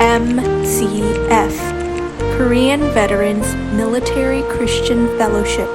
MCF, Korean Veterans Military Christian Fellowship.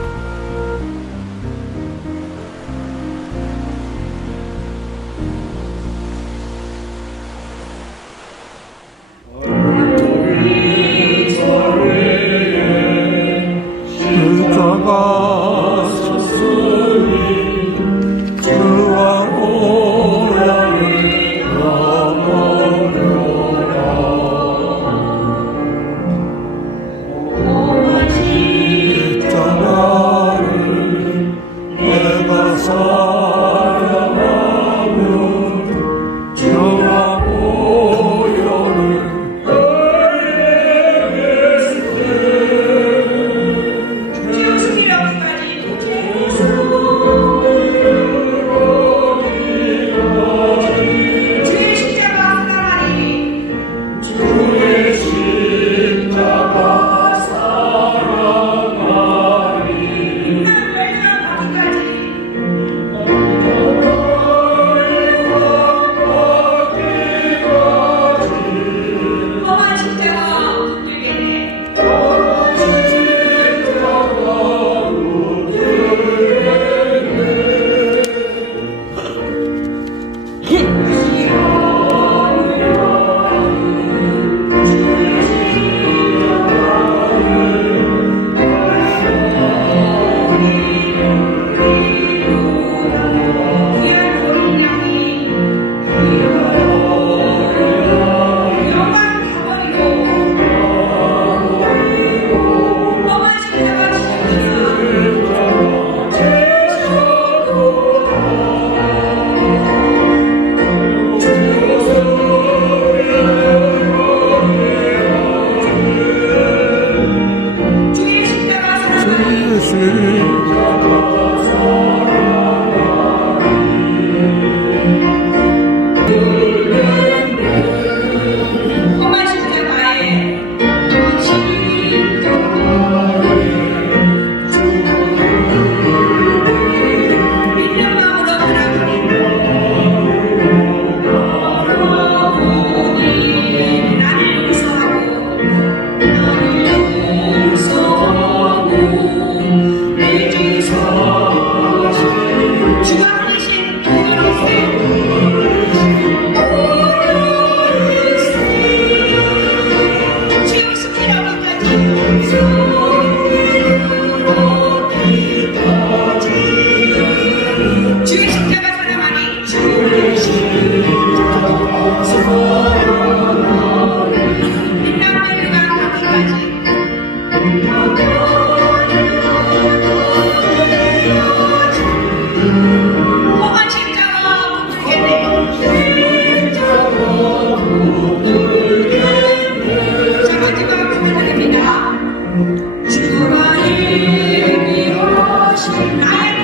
나의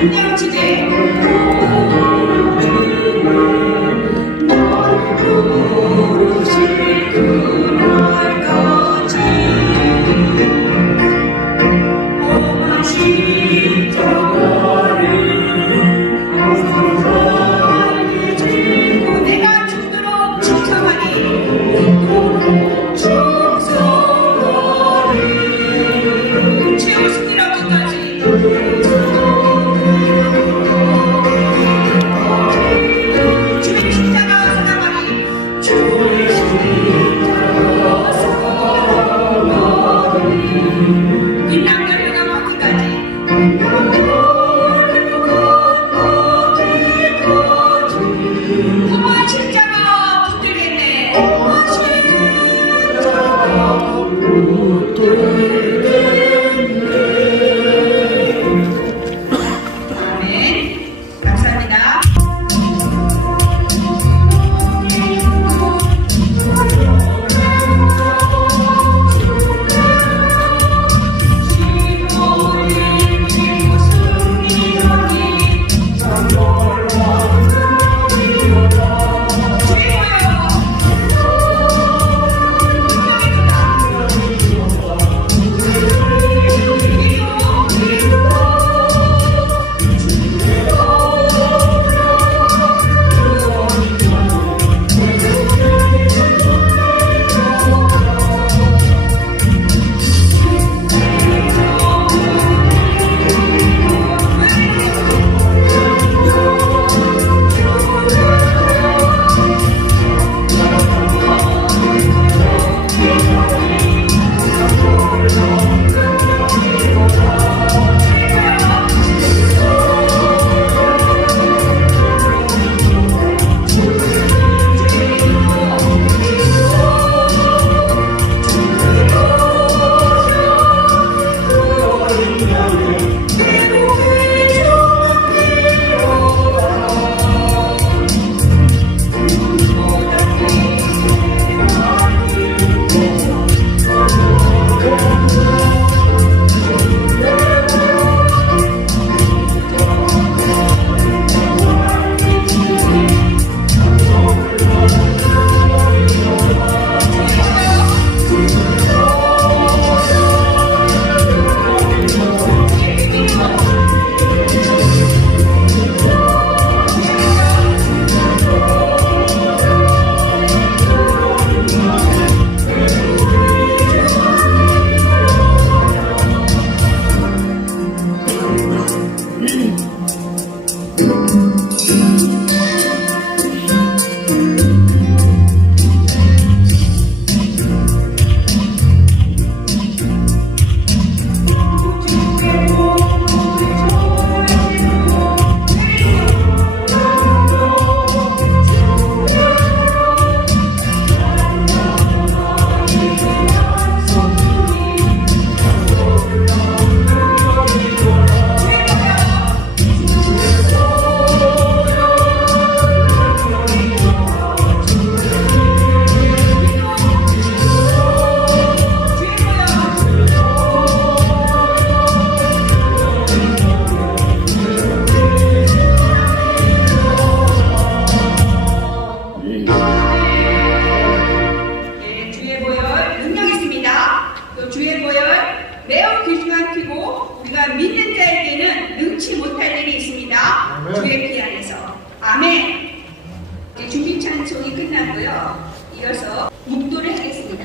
기도는 끝났고요. 이어서 묵도를 하겠습니다.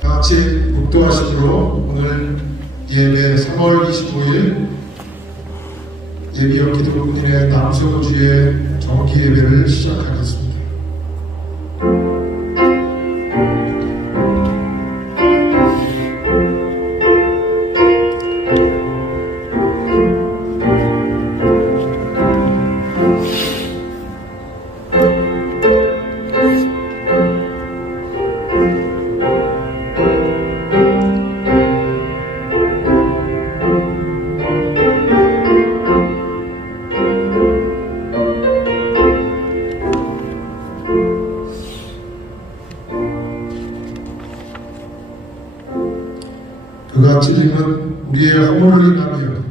같이 묵도하시기로 오늘 예배 3월 25일 예비역 기도국민의 남서주의 정기 예배를 시작하겠습니다. 그가 찔림은 우리의 허물을 인하며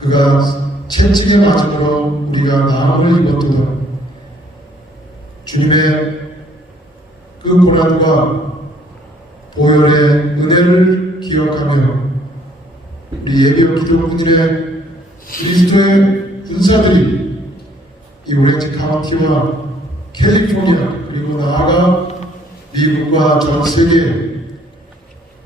그가 채찍에 맞음으로 우리가 나음을 입었도다. 주님의 그 고난과 보혈의 은혜를 기억하며 우리 예비역 기도국민의 그리스도의 군사들이 이 오렌지 카운티와 캘리포니아 그리고 나아가 미국과 전 세계에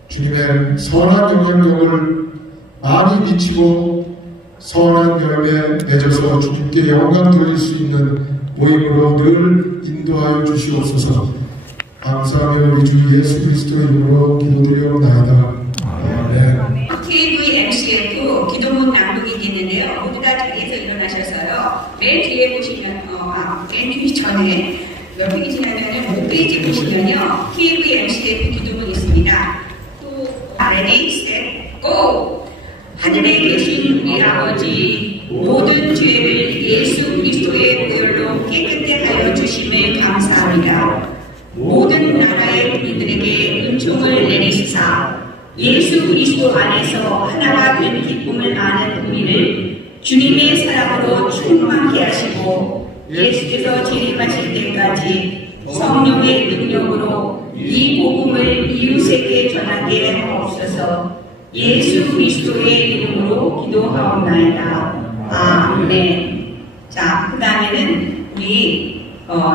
주님의 선한 영향력을 많이 미치고 선한 열매 맺어서 주님께 영광 돌릴 수 있는 모임으로 늘 인도하여 주시옵소서. 감사하며 우리 주 예수 그리스도의 이름으로 기도드리옵나이다. 아멘. KVMC에도 기도문 낭독이 있는데요. 모두 다 자리에서 일어나셔서요. 맨 뒤에 보시면, 맨 뒤 전에 몇 페이지 지나면은 5페이지 보시면요. KVMC에도 기도문이 있습니다. Ready, set, go! 하늘에 계신 우리 아버지, 모든 죄를 예수 그리스도의 보혈로 깨끗게 하여 주심을 감사합니다. 모든 나라의 국민들에게 은총을 내리시사 예수 그리스도 안에서 하나가 된 기쁨을 아는 우리를 주님의 사랑으로 충만케 하시고 예수께서 재림하실 때까지 성령의 능력으로 이 복음을 이웃에게 전하게 하옵소서. 예수 그리스도의 이름으로 기도하옵나이다. 아멘. 자, 그 다음에는 우리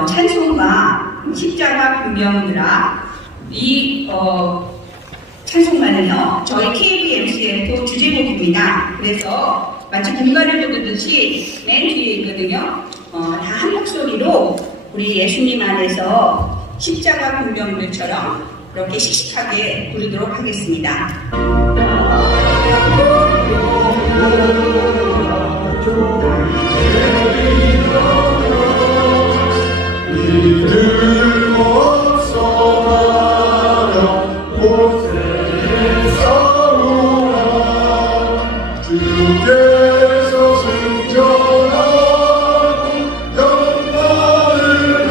찬송가 십자가 분명하느라 이 찬송가는요 저희 KBMC의 주제곡입니다. 그래서 마치 공간을 부르듯이 맨 뒤에 있거든요. 다 한 목소리로 우리 예수님 안에서 십자가 분명들처럼 이렇게 씩씩하게 부르도록 하겠습니다. 이들 없어 나라 모세의 싸우라 주께서 승천하고 영광을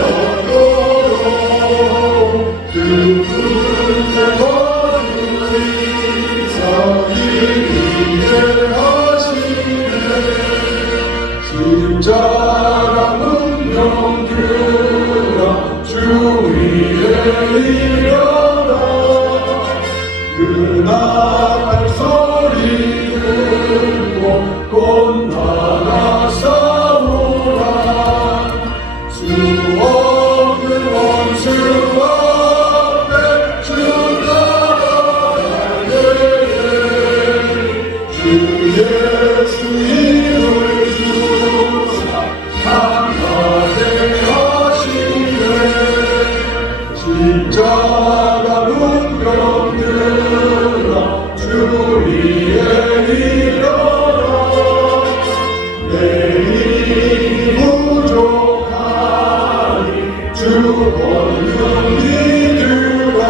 얻도록 그분의 거룩이 사기를 하시네 십자가 문명들아 주 위에 일어나 그 나팔 소리 듣고 곧 나가 싸우라 수 없는 원수 앞에 주 나가야 주 예수 이름을 주사 강하게 하시네 십자가 문병들아 주 위에 일어나 내 힘이 부족하니 주 권능 믿으라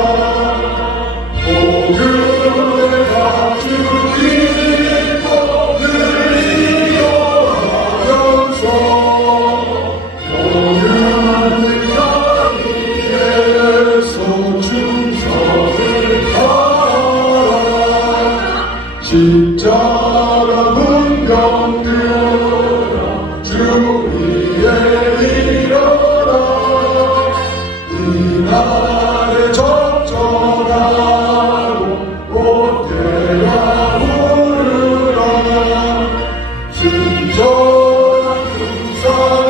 복음을 가지고 늘 이겨하면서 복음을 가리에서 충성을 다하라 십자가 문병들아 주 위에 일어나 이 날에 적절하고 꽃대가 부르라 순전한 군사를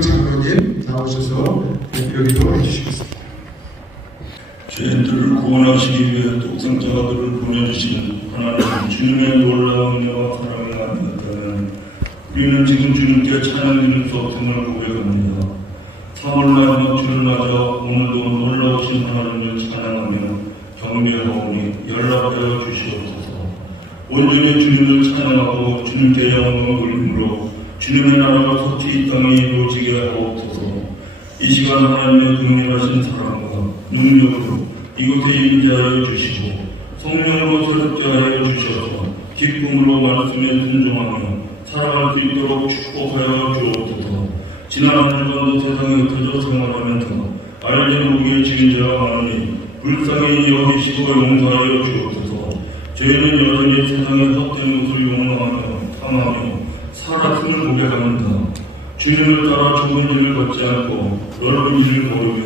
장로님 나오셔서 여기도 해주시겠습니다. 죄인들을 구원하시기 위해 독생자 아들을 보내주신 하나님 주님의 놀라운 은혜와 사랑을 만났다면 우리는 지금 주님께 찬양 드릴 수 없음을 고백합니다. 3월 마지막 주를 맞아 오늘도 놀라우신 하나님을 찬양하며 경배하오니 연락하여 주시옵소서. 온전히 주님을 찬양하고 주님께 영광을 돌림으로 주님의 나라가 속히 이 땅에 이루어지게 하옵소서. 이 시간 하나님의 긍휼하신 사랑과 능력으로 이곳에 임재하여 주시고 성령으로 새롭게 하여 주셔서 기쁨으로 말씀에 순종하며 살아갈 수 있도록 축복하여 주옵소서. 지난 한 주간도 세상에 흩어져 생활하면서 알게 모르게 지은 죄가 많으니 불쌍히 여기시고 용서하여 주옵소서. 저희는 여전히 세상의 헛된 것을 욕망하며 탐하며 살았음을 고백합니다. 주님을 따라 좋은 일을 걷지 않고 넓은 일을 모르며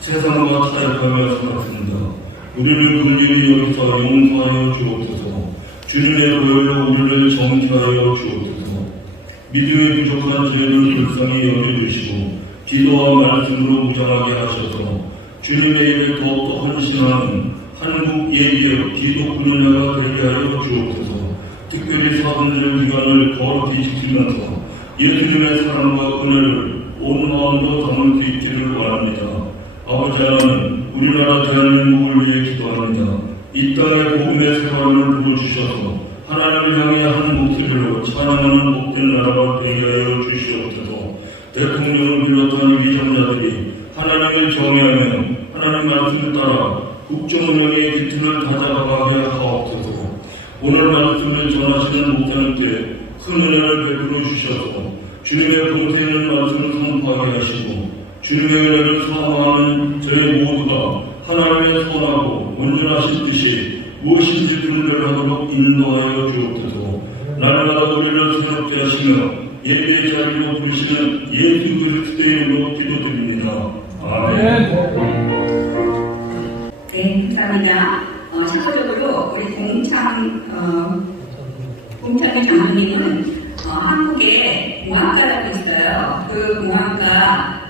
세상과 타협하며 살았습니다. 우리를 긍휼히 여기서 용서하여 주옵소서. 주님의 보혈로 우리를 정케하여 주옵소서. 믿음이 부족한 저희를 불쌍히 여겨주시고 기도와 말씀으로 무장하게 하셔서 주님의 일에 더욱더 헌신하는 한국 예비역 기도 분야가 되게 하여 주옵소서. 특별히 사분절 기간을 거룩히 지키면서 예수님의 사랑과 은혜를 온 마음으로 담을 수 있기를 원합니다. 아버지 하나님, 우리나라 대한민국을 위해 기도합니다. 이 땅에 복음의 세월을 부어주셔서 하나님을 향해 한 목소리로 찬양하는 복된 나라가 되게 하여 주시옵소서. 대통령을 비롯한 위정자들이 하나님을 정의하며 하나님 말씀을 따라 국정운영의 기틀을 다잡아가게 하옵소서. 오늘 말씀을 전하시는 목사님께 큰 은혜를 베풀어 주셔서 주님의 본체 있는 말씀을 선포하게 하시고 주님의 은혜를 사모하는 저희 모두가 하나님의 선하고 온전하신 뜻이 무엇인지 분별하도록 인도하여 주옵소서. 날마다 우리를 새롭게 하시며 예배의 자리로 부르시는 예수 그리스도의 이름으로 기도드립니다. 아멘. 네, 감사합니다. 참고적으로 우리 공창희 장로님은 한국에 공학과라고 있어요. 그 공학과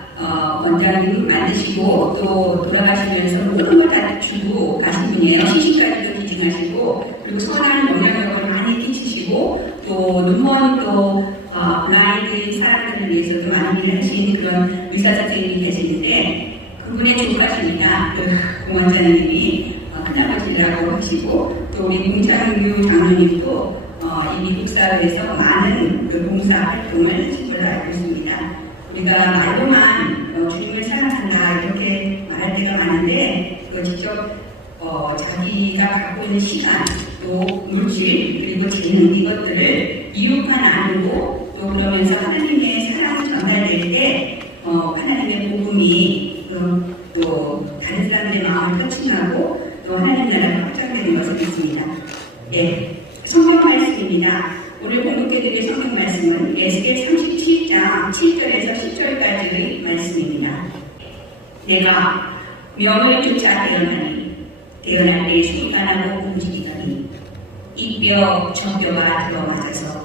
원장님 만드시고 또 돌아가시면서 모든 걸 다 주고 가신 분이에요. 시신까지도 기증하시고 그리고 선한 영향력을 많이 끼치시고 또 눈먼 또 블라인드 사람들을 위해서도 많은 일을 하시는 그런 의사 선생님이 계시는데 그분의 조카십니다. 그 공원장님이 큰아버지라고 하시고 또 우리 공창규 장로님도 이 미국 사회에서 많은 그 봉사 활동을 하신 걸로 알고 있습니다. 우리가 말로만 주님을 사랑한다 이렇게 말할 때가 많은데 직접 자기가 갖고 있는 시간 또 물질 그리고 재능 이것들을 이웃과 나누고 또 그러면서 하나님의 사랑이 전달될 때 하나님의 복음이 또 다른 사람들의 마음을 터치하고 또 하나님 나라가 확장되는 것을 믿습니다. 예, 성경 말씀입니다. 오늘 공독해드릴 성경 말씀은 에스겔 37장 7절에서 10절까지의 말씀입니다. 내가 명을 쫓아 태어날 때 소리가 나고 움직이더니 이 뼈 저 뼈가 들어맞아서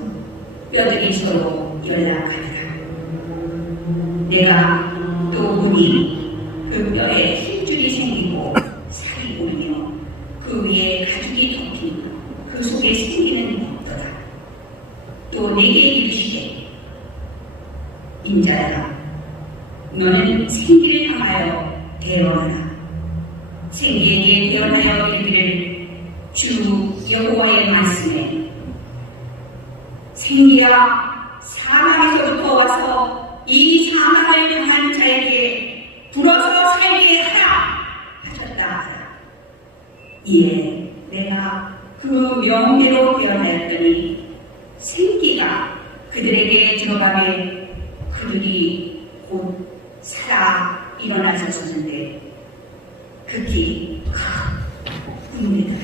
뼈들이 서로 연락하더라. 내가 또 보니 그 뼈에 힘줄이 생기고 살이 보이며 그 위에 가죽이 덮인 그 속에 생기는 없더라. 또 내게 이르시되 인자야 너는 생기를 향하여 대언하라. 생기에게 대언하여 이르기를 주 여호와의 말씀에 생기야 사망에서부터 와서 이 사망을 당한 자에게 불어서 살게 하라 하셨다. 이에 내가 그 명대로 대언하였더니 생기가 그들에게 들어가게 그들이 곧 살아 일어나셨었는데 극히 굽니다.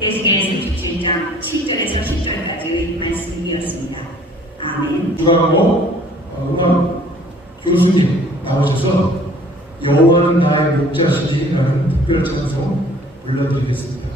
에스겔 37장 7절에서 10절까지의 말씀이었습니다. 아멘. 주간목 음악 교수님 나오셔서 여호와는 나의 목자시니 라는 특별 찬송 불러드리겠습니다.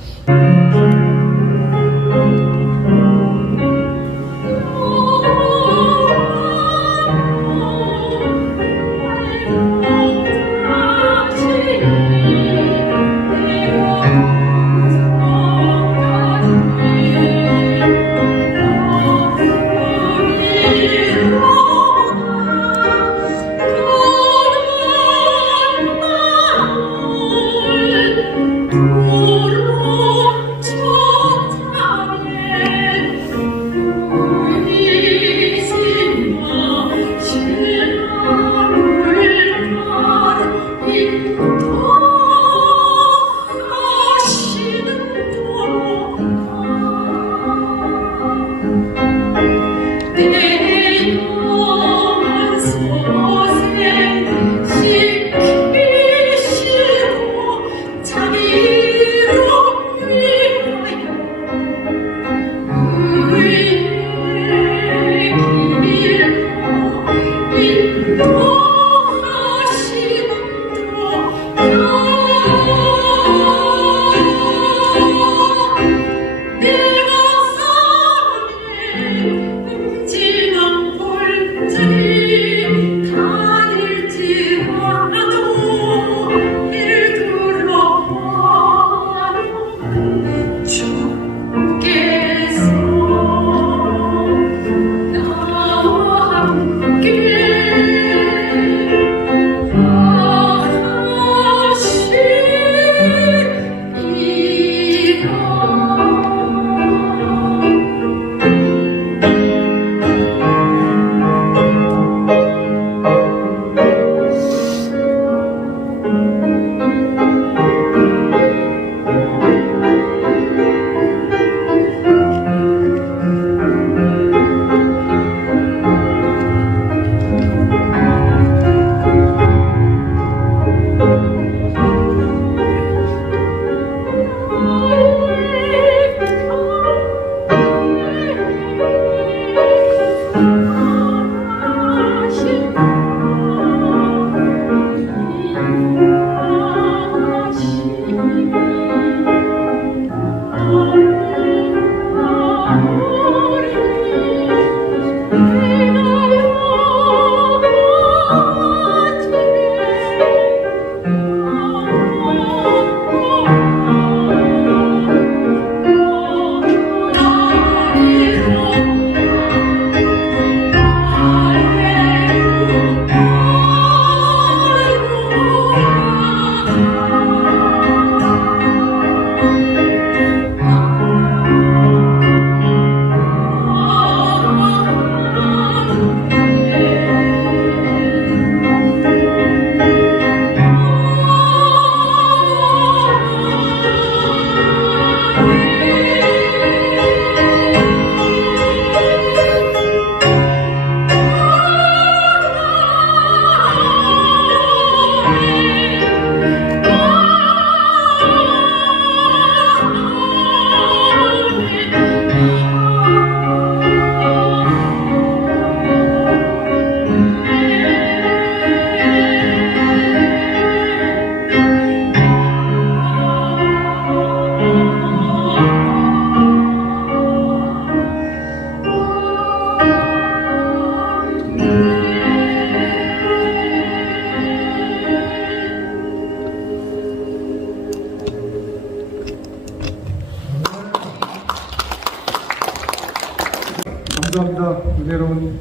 감사합니다. 은혜로운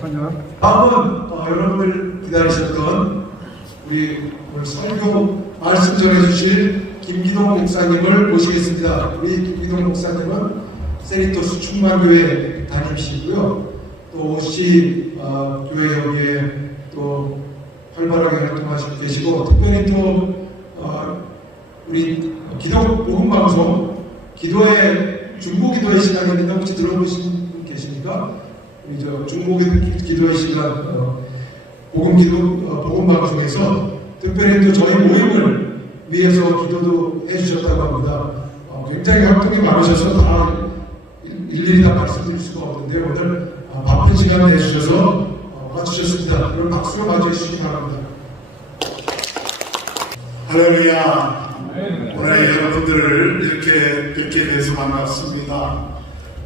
찬양. 다음은 여러분들 기다리셨던 우리 오늘 설교 말씀 전해주실 김기동 목사님을 모시겠습니다. 우리 김기동 목사님은 세리토스 충만교회 담임이시고요. 또 OC 교회 여기에 또 활발하게 활동하시고 계시고, 특별히 또 우리 기도 복음방송 기도의 중보기도의 시간인데 혹시 들어보신 분 계십니까? 우리 저 중보기도의 시간 복음방송에서 특별히 또 저희 모임을 위해서 기도도 해주셨다고 합니다. 굉장히 활동이 많으셔서 다 일일이 다 말씀드릴 수가 없는데 오늘 바쁜 시간 내주셔서 와주셨습니다. 그럼 박수로 맞이해주시기 바랍니다. 할렐루야. 오늘 여러분들을 이렇게 뵙게 돼서 반갑습니다.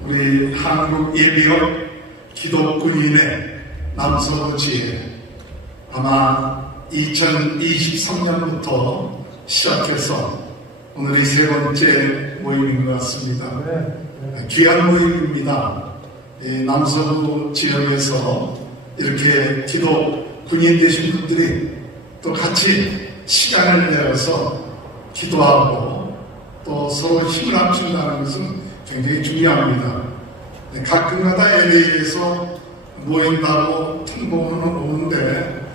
우리 한국 예비역 기독군인의 남서부 지회, 아마 2023년부터 시작해서 오늘이 세 번째 모임인 것 같습니다. 귀한 모임입니다. 남서부 지역에서 이렇게 기독군인 되신 분들이 또 같이 시간을 내어서 기도하고 또 서로 힘을 합친다는 것은 굉장히 중요합니다. 가끔가다 LA에서 모인다고 통보는 오는데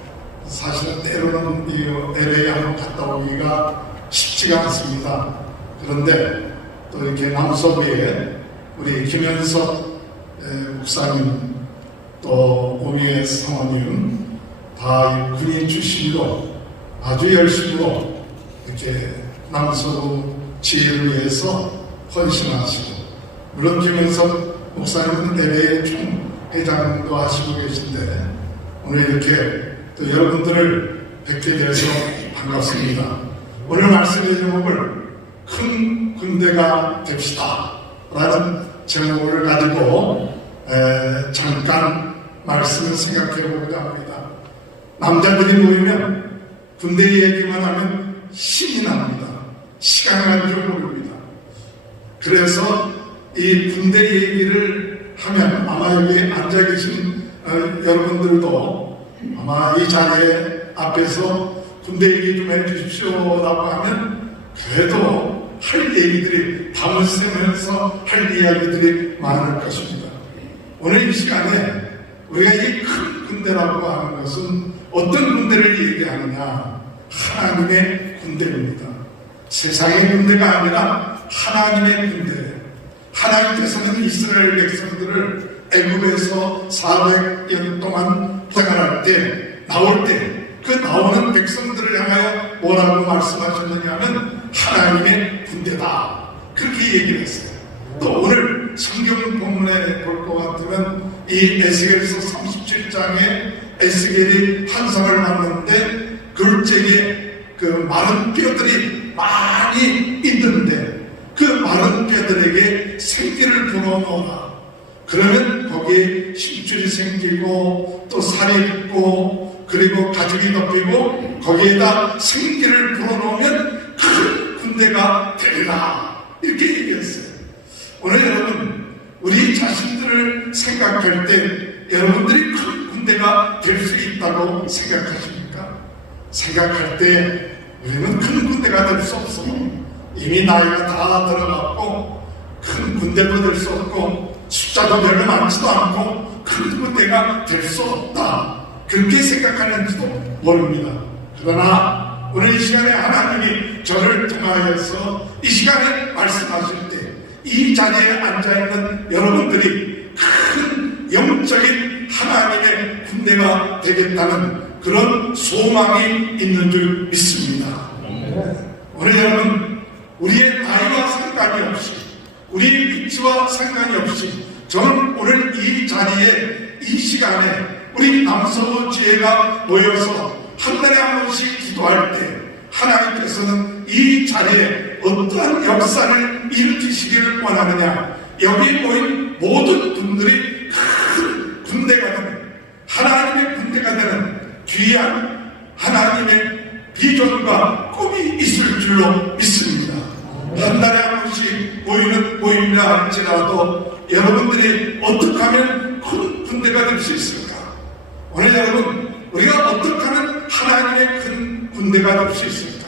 사실은 때로는 이 LA 한번 갔다 오기가 쉽지가 않습니다. 그런데 또 이렇게 남서부에 우리 김현석 목사님 또 오미애 성원님 다 군인 출신으로 아주 열심히로 이렇게 남서부 지혜를 위해서 헌신하시고, 물론 김현석 목사님은 LA 총회장도 하시고 계신데 오늘 이렇게 또 여러분들을 뵙게 돼서 반갑습니다. 오늘 말씀의 제목을 큰 군대가 됩시다 라는 제목을 가지고 잠깐 말씀을 생각해 보고자 합니다. 남자들이 모이면 군대 얘기만 하면 힘이 납니다. 시간이 가는 줄 모릅니다. 그래서 이 군대 얘기를 하면 아마 여기 앉아 계신 여러분들도 아마 이 자리에 앞에서 군대 얘기 좀 해주십시오라고 하면 그래도 할 얘기들이 밤을 새면서 할 이야기들이 많을 것입니다. 오늘 이 시간에 우리가 이 큰 군대라고 하는 것은 어떤 군대를 얘기하느냐? 하나님의 군대입니다. 세상의 군대가 아니라 하나님의 군대. 하나님께서는 이스라엘 백성들을 애굽에서 400년 동안 생활할 때, 나올 때 그 나오는 백성들을 향하여 뭐라고 말씀하셨느냐 하면 하나님의 군대다. 그렇게 얘기를 했어요. 또 오늘 성경 본문에 볼 것 같으면 이 에스겔서 37장에 에스겔이 환상을 봤는데 글쟁에 그 마른 뼈들이 많이 있는데 그 마른 뼈들에게 생기를 불어넣어라. 그러면 거기에 힘줄이 생기고 또 살이 붙고 그리고 가죽이 덮이고 거기에다 생기를 불어넣으면 큰 군대가 되리라. 이렇게 얘기했어요. 오늘 여러분, 우리 자신들을 생각할 때 여러분들이 큰 군대가 될 수 있다고 생각하십니까? 생각할 때 우리는 큰 군대가 될 수 없어. 이미 나이가 다 들어갔고 큰 군대도 될 수 없고 숫자도 별로 많지도 않고 큰 군대가 될 수 없다. 그렇게 생각하는지도 모릅니다. 그러나 오늘 이 시간에 하나님이 저를 통하여서 이 시간에 말씀하실 때 이 자리에 앉아있는 여러분들이 큰 영적인 하나님의 군대가 되겠다는 그런 소망이 있는 줄 믿습니다. 오늘 여러분, 우리의 나이와 상관이 없이 우리의 위치와 상관이 없이 저는 오늘 이 자리에 이 시간에 우리 남서부 지혜가 모여서 한 달에 한 번씩 기도할 때 하나님께서는 이 자리에 어떠한 역사를 일으키시기를 원하느냐. 여기 모인 모든 분들이 큰 군대가 되는, 하나님의 군대가 되는 귀한 하나님의 비전과 꿈이 있을 줄로 믿습니다. 한 달에 한 번씩 모이는 모임이라 할지라도 여러분들이 어떻게 하면 큰 군대가 될 수 있을까? 오늘 여러분, 우리가 어떻게 하면 하나님의 큰 군대가 될 수 있을까?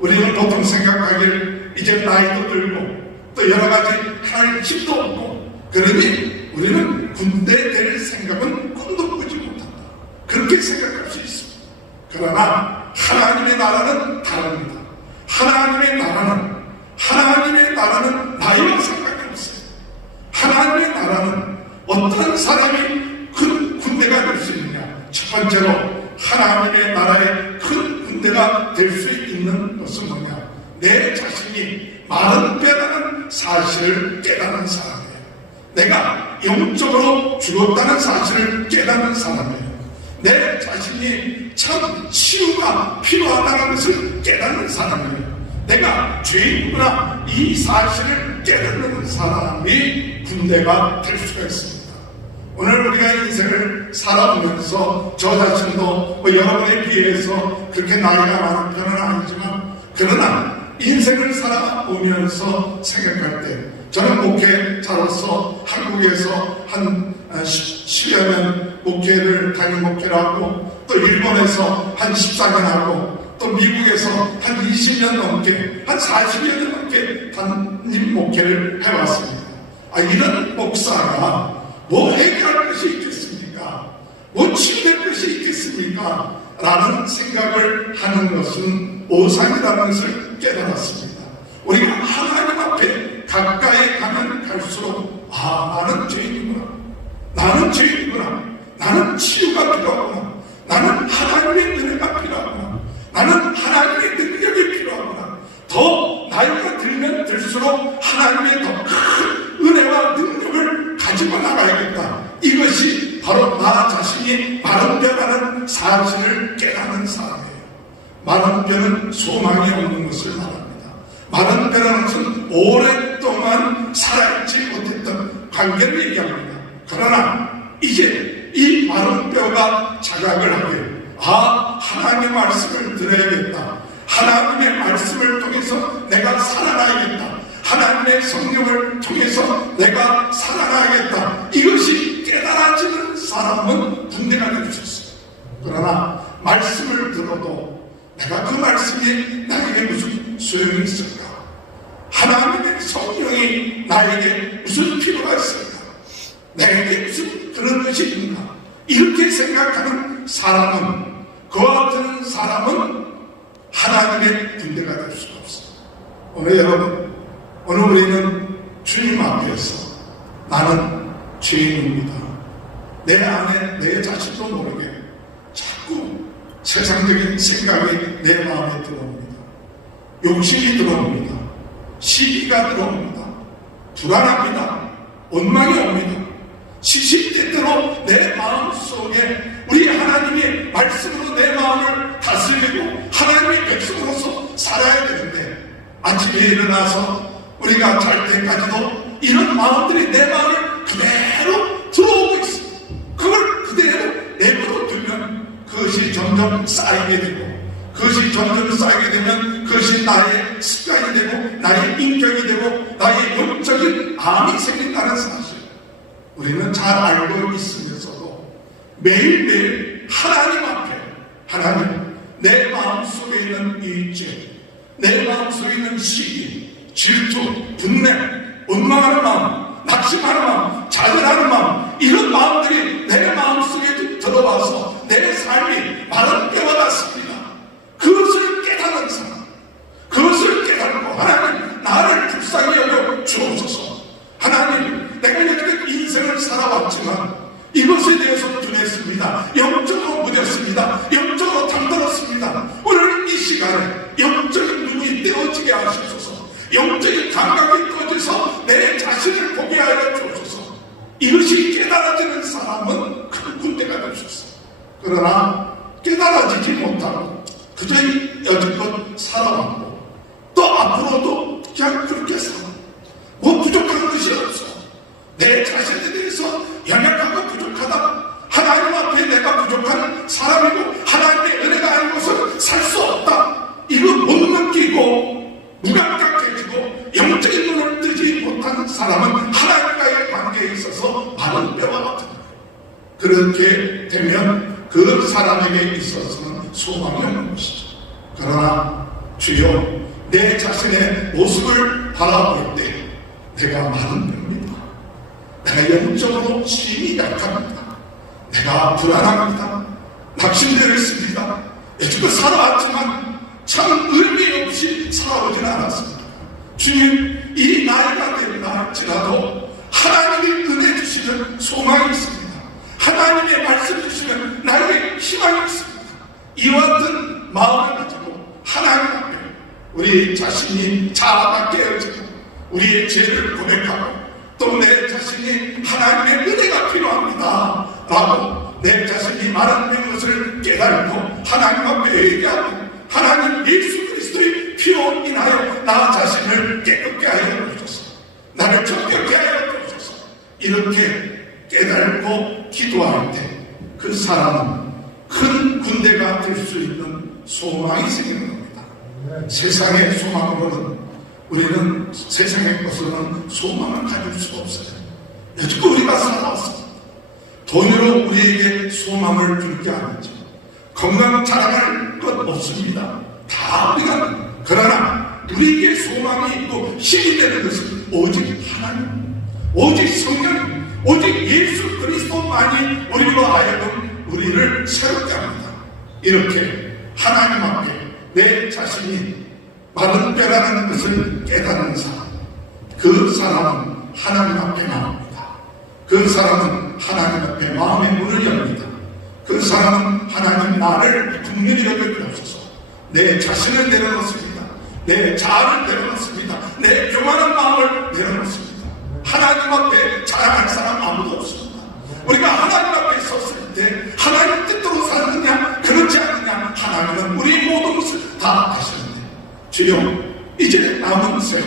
우리는 보통 생각하길 이제 나이도 들고 또 여러 가지 할 힘도 없고 그러니 우리는 군대 될 생각은 꿈도 꾸지 못한다. 그렇게 생각할 수 있습니다. 그러나 하나님의 나라는 다릅니다. 하나님의 나라는 나이와 상관이 없어요. 하나님의 나라는 어떤 사람이 큰 군대가 될 수 있느냐. 첫 번째로 하나님의 나라의 큰 군대가 될 수 있는 것은 뭐냐. 내 자신이 마른 뼈라는 사실을 깨닫는 사람이에요. 내가 영적으로 죽었다는 사실을 깨닫는 사람이에요. 내 자신이 참 치유가 필요하다는 것을 깨닫는 사람이에요. 내가 죄인구나 이 사실을 깨닫는 사람이 군대가 될 수가 있습니다. 오늘 우리가 인생을 살아오면서 저 자신도 뭐 여러분에 비해서 그렇게 나이가 많은 편은 아니지만 그러나 인생을 살아오면서 생각할 때 저는 목회자로서 한국에서 한 10여 년 담임 목회를 하고 또 일본에서 한 14년 하고 또 미국에서 한 20년 넘게 한 40여 년 넘게 담임 목회를 해왔습니다. 이런 목사가 뭐 해결할 것이 있겠습니까? 뭐 치유될 것이 있겠습니까? 라는 생각을 하는 것은 오산이라는 것을 깨달았습니다. 우리가 하나님 앞에 가까이 가면 갈수록 나는 죄인이구나. 나는 치유가 필요하구나. 나는 하나님의 은혜가 필요하구나. 나는 하나님의 능력이 필요하구나. 더 나이가 들면 들수록 하나님의 더 큰 은혜와 능력을 가지고 나가야겠다. 이것이 바로 나 자신이 마른 뼈라는 사실을 깨닫는 사람이에요. 마른 뼈는 소망이 없는 것을 말합니다. 마른 뼈라는 것은 오랫동안 살아있지 못했던 관계를 얘기합니다. 그러나 이제 이 마른 뼈가 자각을 하게 하나님의 말씀을 들어야겠다. 하나님의 말씀을 통해서 내가 살아나야겠다. 하나님의 성령을 통해서 내가 살아나야겠다. 이것이 깨달아지는 사람은 군대가 될 수 있어요. 그러나 말씀을 들어도 내가 그 말씀이 나에게 무슨 소용이 있을까? 하나님의 성령이 나에게 무슨 필요가 있을까? 내게 무슨 그런 것이 있는가? 이렇게 생각하는 사람은, 그와 같은 사람은 하나님의 군대가 될 수가 없습니다. 오늘 여러분, 오늘 우리는 주님 앞에서 나는 죄인입니다. 내 안에 내 자신도 모르게 자꾸 세상적인 생각이 내 마음에 들어옵니다. 욕심이 들어옵니다. 시기가 들어옵니다. 불안합니다. 원망이 옵니다. 시시때때로 내 마음속에 우리 하나님의 말씀으로 내 마음을 다스리고 하나님의 백성으로서 살아야 되는데 아침에 일어나서 우리가 잘 때까지도 이런 마음들이 내 마음을 그대로 들어오고 있습니다. 그걸 그대로 내버려 두면 그것이 점점 쌓이게 되고 그것이 점점 쌓이게 되면 그것이 나의 습관이 되고 나의 인격이 되고 나의 영적인 암이 생긴다는 사실 우리는 잘 알고 있으면서도 매일매일 하나님 앞에 하나님 내 마음속에 있는 이 죄, 내 마음속에 있는 시기, 질투, 분내, 원망하는 마음, 낙심하는 마음, 좌절하는 마음 이런 마음들이 내 마음속에 들어와서 내 삶이 마른 뼈와 같습니다. 그것을 깨닫는 사람, 그것을 깨닫고 하나님 나를 불쌍히 여겨 주옵소서. 하나님 내가 이렇게 인생을 살아왔지만 이것에 대해서 둔했습니다. 영적으로 무뎠습니다. 영적으로 당들었습니다. 오늘 이 시간에 영적인 눈이 떼어지게 하시소서. 영적인 감각이 꺼져서 내 자신을 보게 하여 주옵소서. 이것이 깨달아지는 사람은 큰 군대가 될 수 있어요. 그러나 깨달아지지 못하고 그저 여지껏 살아왔고 또 앞으로도 그냥 그렇게 살아. 뭐 부족한 것이 없어. 내 자신에 대해서 연약하고 부족하다. 하나님 앞에 내가 부족한 사람이고 하나님의 은혜가 아니고서 살 수 없다. 이거 못 느끼고 무감각해지고 영적인 눈을 뜨지 못한 사람은 하나님과의 관계 그렇게 되면 그 사람에게 있어서는 소망이 없는 것이죠. 그러나 주여, 내 자신의 모습을 바라볼 때 내가 많은 병입니다. 내가 영적으로 심히 약합니다. 내가 불안합니다. 낙심되어 있습니다. 여지껏 살아왔지만 참 의미 없이 살아오진 않았습니다. 주님, 이 나이가 된다 할지라도 하나님이 은혜 주시는 소망이 있습니다. 하나님의 말씀 주시면 나에게 희망이 있습니다. 이와 같은 마음을 가지고 하나님 앞에 우리 자신이 자아가 깨어지고 우리의 죄를 고백하고 또 내 자신이 하나님의 은혜가 필요합니다 라고 내 자신이 말하는 것을 깨달고 하나님 앞에 얘기하고 하나님 예수 그리스도의 피로 인하여 나 자신을 깨끗게 하여 주소서, 나를 정결케 하여 주소서, 이렇게 깨달고 기도할 때 그 사람은 큰 군대가 될 수 있는 소망이 생기는 겁니다. 세상의 소망으로는 우리는 세상의 것으로는 소망을 가질 수가 없어요. 여지껏 우리가 살아왔습니다. 돈으로 우리에게 소망을 줄 게 아니죠. 건강 자랑할 것 없습니다. 다 우리가. 그러나 우리에게 소망이 있고 힘이 되는 것은 오직 하나님, 오직 성령, 오직 예수 그리스도만이 우리로 하여금 우리를 새롭게 합니다. 이렇게 하나님 앞에 내 자신이 많은 뼈라는 것을 깨닫는 사람, 그 사람은 하나님 앞에 나옵니다. 그 사람은 하나님 앞에 마음의 문을 엽니다. 그 사람은 하나님 나를 국민이 여겨주옵소서, 내 자신을 내려놓습니다. 내 자아를 내려놓습니다. 내 교만한 마음을 내려놓습니다. 하나님 앞에 자랑할 사람 아무도 없습니다. 우리가 하나님 앞에 섰을 때 하나님 뜻대로 사느냐 그렇지 않느냐 하나님은 우리 모든 것을 다 아시는데, 주여, 이제 남은 세월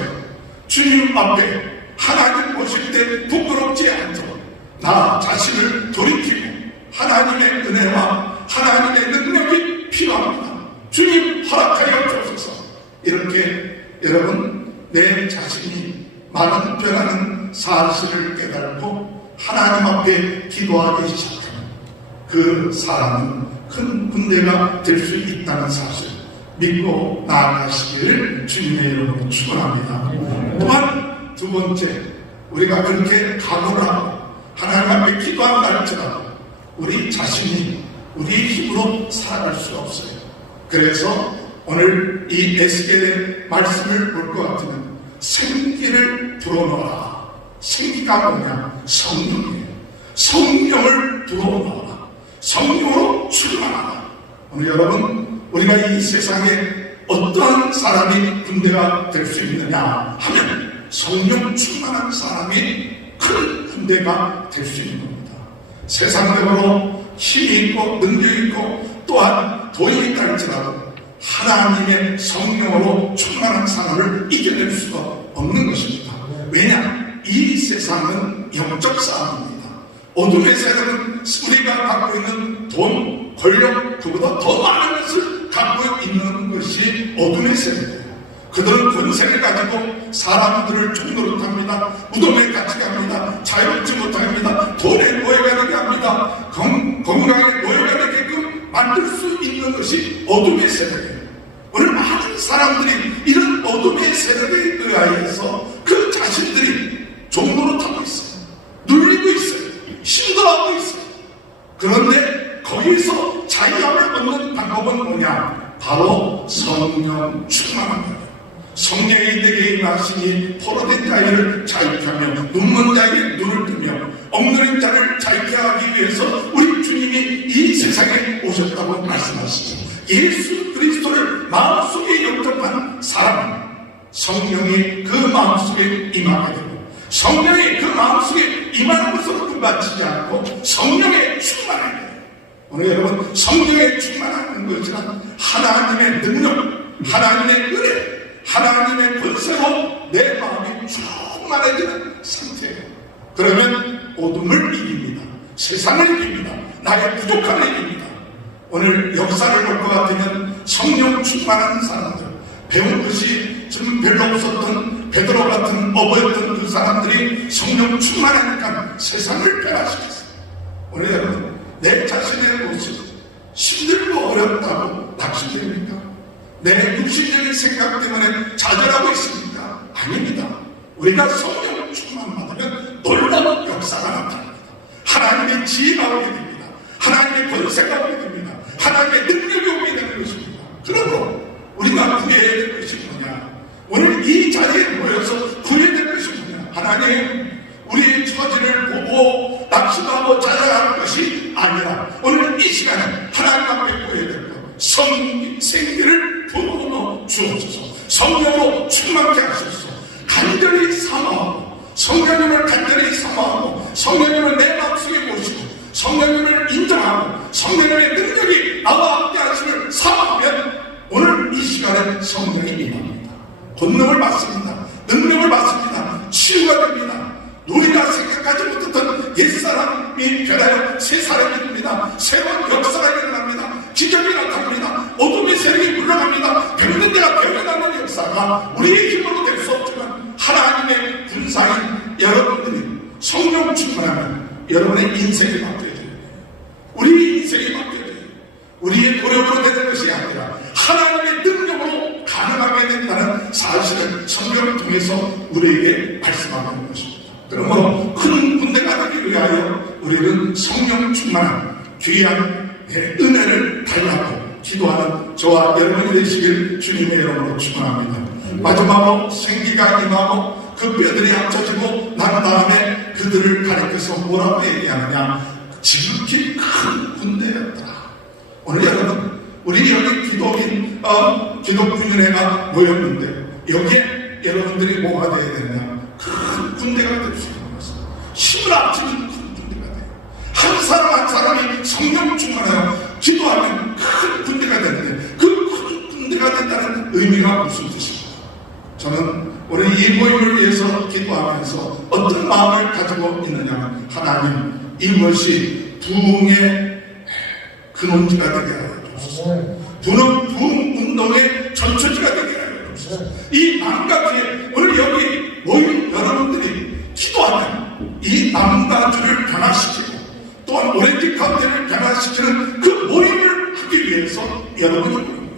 주님 앞에 하나님 보실 때 부끄럽지 않도록 나 자신을 돌이키고 하나님의 은혜와 하나님의 능력이 필요합니다. 주님 허락하여 주옵소서. 이렇게 여러분 내 자신이 많은 뼈라는 사실을 깨달고 하나님 앞에 기도하기 시작하면 그 사람은 큰 군대가 될 수 있다는 사실 믿고 나아가시기를 주님의 이름으로 축원합니다. 또한 두 번째, 우리가 그렇게 각오를 하고 하나님 앞에 기도한다 할지라도 우리 자신이 우리 힘으로 살아갈 수 없어요. 그래서 오늘 이 에스겔의 말씀을 볼 것 같으면 생기를 불어넣어라. 생기가 뭐냐? 성령이에요. 성령을 불어넣어라. 성령으로 출발하라. 오늘 여러분, 우리가 이 세상에 어떠한 사람이 군대가 될 수 있느냐 하면 성령 충만한 사람이 큰 군대가 될 수 있는 겁니다. 세상적으로 힘이 있고 능력이 있고 또한 돈이 있다 할지라도 하나님의 성령으로 충만한 사람을 이겨낼 수가 없는 것입니다. 왜냐? 이 세상은 영적 싸움입니다. 어둠의 세력은 우리가 갖고 있는 돈, 권력, 그보다 더 많은 것을 갖고 있는 것이 어둠의 세력이에요. 그들은 권세를 가지고 사람들을 종노릇합니다. 무덤에 갇히게 합니다. 자유롭지 못합니다. 돈에 노예가 되게 합니다. 건강에 노예가 되게끔 만들 수 있는 것이 어둠의 세력이에요. 오늘 많은 사람들이 이런 어둠의 세력에 의하여서 그 자신들이 종노릇하고 있어요. 눌리고 있어요. 힘들어하고 있어요. 그런데 거기서 자유함을 얻는 방법은 뭐냐? 바로 성령 충만한 거예요. 성령이 내게 임하시니 포로된 자를 자유케 하며 눈먼 자에게 눈을 뜨며 엉뚱한 자를 자유케 하기 위해서 우리 주님이 이 세상에 오셨다고 말씀하시죠. 예수 그리스도를 마음속에 영접한 사람은 성령이 그 마음속에 임하게 되고 성령이 그 마음속에 임하는 것으로 끝마치지 않고 성령에 충만하게 돼요. 오늘 여러분, 성령에 충만하는 것이란 하나님의 능력, 하나님의 은혜, 하나님의 권세로 내 마음이 충만해지는 상태예요. 그러면 어둠을 이깁니다. 세상을 이깁니다. 나의 부족함을 이깁니다. 오늘 역사를 볼 것 같으면 성령 충만한 사람들, 배운 것이 좀 별로 없었던 베드로 같은 어부였던 그 사람들이 성령 충만하니까 세상을 변화시켰어요. 오늘 여러분, 내 자신의 모습 힘들고 어렵다고 낙심됩니까? 내 육신적인 생각 때문에 좌절하고 있습니까? 아닙니다. 우리가 성령 충만 받으면 놀라운 역사가 나타납니다. 하나님의 지혜가 오게 됩니다. 하나님의 권세가 오게 됩니다. 하나님의 능력이 오게 되는 것입니다. 그러므로 우리가 구해야 될 것이 뭐냐? 오늘 이 자리에 모여서 구해야 될 것이 뭐냐? 하나님, 우리의 처지를 보고 낙심하고 자랑하는 것이 아니라 오늘 이 시간에 하나님 앞에 구해야 될 것, 생기를 부어넣어 주옵소서. 성령으로 충만케 하소서. 간절히 사모하고 성령님을 간절히 사모하고 성령님을 내 마음속에 모시고 성령님을 인정하고 성령님의 능력이 나와 함께 하심을 사모하면 오늘 이 시간에 성령이 임합니다. 권능을 받습니다. 능력을 받습니다. 치유가 됩니다. 우리가 생각하지 못했던 옛사람이 변하여 새 사람이 됩니다. 새로운 역사가 일어납니다. 기적이 나타납니다. 어둠의 세력이 물러갑니다. 병든 데가 병이 나는 역사가 우리의 힘으로 될 수 없지만 하나님의 군사인 여러분들이 성령 충만하면 여러분의 인생이 바뀌어야 돼요. 우리의 인생이 바뀌어야 돼요. 우리의 노력으로 되는 것이 아니라 하나님의 능력으로 가능하게 된다는 사실을 성경을 통해서 우리에게 말씀하고 있는 것입니다. 그러므로 큰 군대가 되기 위하여 우리는 성령 충만한 귀한 은혜를 달라고 기도하는 저와 여러분이 되시길 주님의 이름으로 축원합니다. 마지막으로 생기가 임하고 그 뼈들이 합쳐지고 난 다음에 그들을 가리켜서 뭐라고 얘기하느냐? 지극히 큰 군대였더라. 오늘 여러분, 우리 여기 기독군인회가 모였는데 여기에 여러분들이 뭐가 되어야 되느냐? 큰 군대가 될 수 있는 것입니다. 힘을 합치는 큰 군대가 돼요. 한 사람 한 사람이 성령 충만하여 기도하면 큰 군대가 되는데 그 큰 군대가 된다는 의미가 무슨 뜻입니까? 저는 오늘 이 모임을 위해서 기도하면서 어떤 마음을 가지고 있느냐? 하나님, 이것이 부흥의 근원지가 되게 하여 주옵소서. 부흥 운동의 전초지가 되게 하여 주옵소서. 이 남과 뒤에 오늘 여기 모인 여러분들이 기도하면 이 남과 주를 변화시키고 또한 오렌지 카운티를 변화시키는 그 모임을 하기 위해서 여러분이 모인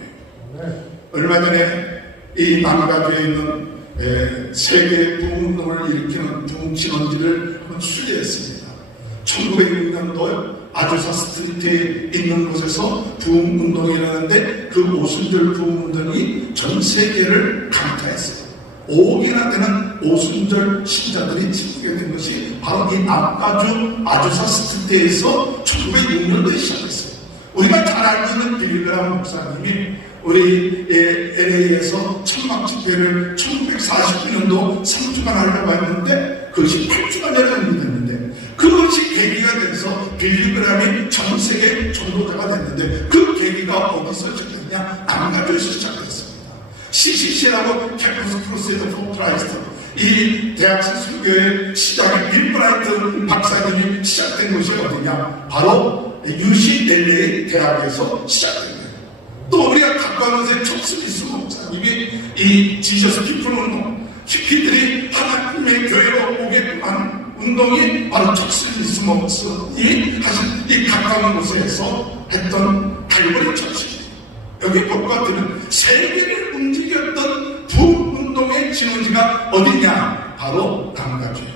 거예요. 얼마 전에 이 남과 뒤에 있는 세계 부흥운동을 일으키는 부흥진원지를 한번 수리했습니다. 1906년도 아주사 스트리트에 있는 곳에서 부흥운동이 일어났는데 그 오순절 부흥운동이 전 세계를 강타했어요. 5억이나 되는 오순절 신자들이 집중하게 된 것이 바로 이 남가주 아주사 스트리트에서 1906년도에 시작했어요. 우리가 잘 알고 있는 빌리그람 목사님이 우리 LA에서 천막 집회를 1949년도 3주간 하려고 했는데 그것이 8주간이나 됐는데 그것이 계기가 돼서 빌리그람이 전 세계 전도자가 됐는데 그 계기가 어디서 시작됐냐? 남가주에서 시작됐습니다. CCC라고 캠퍼스 크루세이더 포 크라이스트 이 대학생 선교의 시작이 빌브라이트 박사님이 시작된 곳이 어디냐? 바로 UC LA 대학에서 시작된 거예요. 또 우리가 가까운 곳에 척스미스 목사님이 이 지저스 피플 운동, 히피들이 하나님의 교회로 오게끔 운동이 바로 척스미스 목사님이 하신 이 가까운 곳에서 했던 갈보리 처치. 여기 볼것 같으면 세계를 움직였던 부흥운동의 진원지가 어디냐? 바로 남가주예요.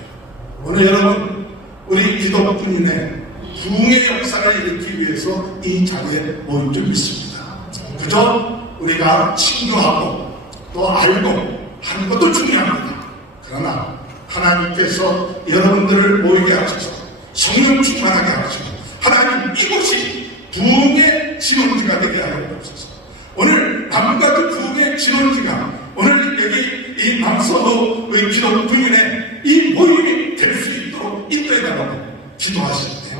오늘 여러분, 우리 기독군인의 부흥의 역사를 일으키기 위해서 이 자리에 모인 줄 믿습니다. 그저 우리가 친교하고 또 알고 하는 것도 중요합니다. 그러나 하나님께서 여러분들을 모이게 하셔서 성령 충만하게 하시고 하나님 이곳이 부흥의 진원지가 되게 하여 주옵소서. 오늘 남가주 부흥의 진원지가 오늘 여기 이 남서도 기독군인의 이 모임이 될 수 있도록 인도해달라고 기도하실 때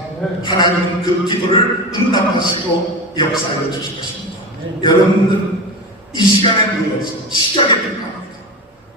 하나님은 그 기도를 응답하시고 역사해 주실 것입니다. 여러분들은 이 시간에 모여서 시작에 들어갑니다.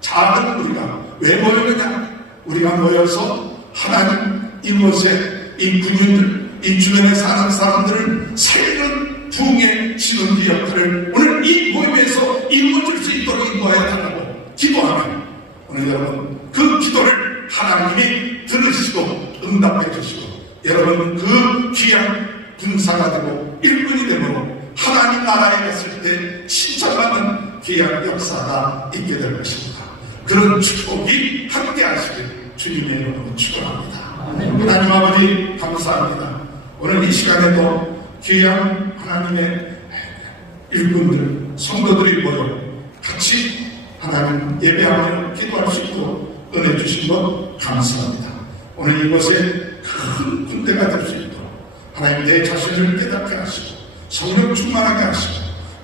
작은 우리가 왜 모였느냐? 우리가 모여서 하나님 이곳에 이 군인들, 이 주변에 사는 사람들을 살리는 부흥의 진원지 역할을 오늘 이 모임에서 이루어질 수 있도록 인도하여 달라고 기도하면 오늘 여러분 그 기도를 하나님이 들으시고 응답해 주시고 여러분 그 귀한 군사가 되고 일꾼이 되고 하나님 나라에 갔을 때 칭찬받는 귀한 역사가 있게 될 것입니다. 그런 축복이 함께 하시길 주님의 이름으로 축원합니다. 하나님 아버지 감사합니다. 오늘 이 시간에도 귀한 하나님의 일꾼들, 성도들이 모여 같이 하나님 예배하며 기도할 수 있도록 은혜 주신 것 감사합니다. 오늘 이곳에 큰 군대가 될 수 있도록 하나님 내 자신을 깨닫게 하시고 성령 충만하게 하시고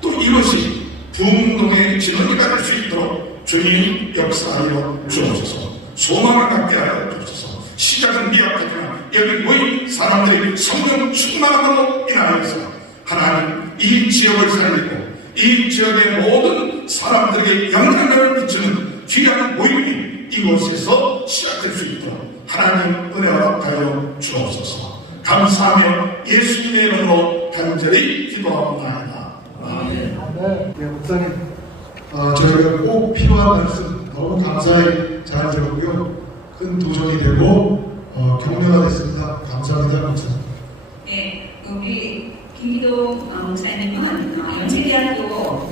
또 이것이 부흥동의 진원이가 될 수 있도록 주님 역사하여 주옵소서. 소망을 갖게 하여 주옵소서. 시작은 미약하지만 여기 모인 사람들이 성령 충만함으로 인하여서 하나님 이 지역을 살리고 이 지역의 모든 사람들에게 영향을 미치는 귀한 모임이 이곳에서 시작될 수 있도록 하나님 은혜 허락하여 주옵소서. 감사하며 예수님의 이름으로 간절히 기도하옵나이다. 아멘. 네, 목사님, 저희가 꼭 필요한 말씀 너무 감사히 잘 들었고요. 큰 도전이 되고 격려가 됐습니다. 감사합니다, 목사님. 네, 우리 김기동 목사님은 연세대학교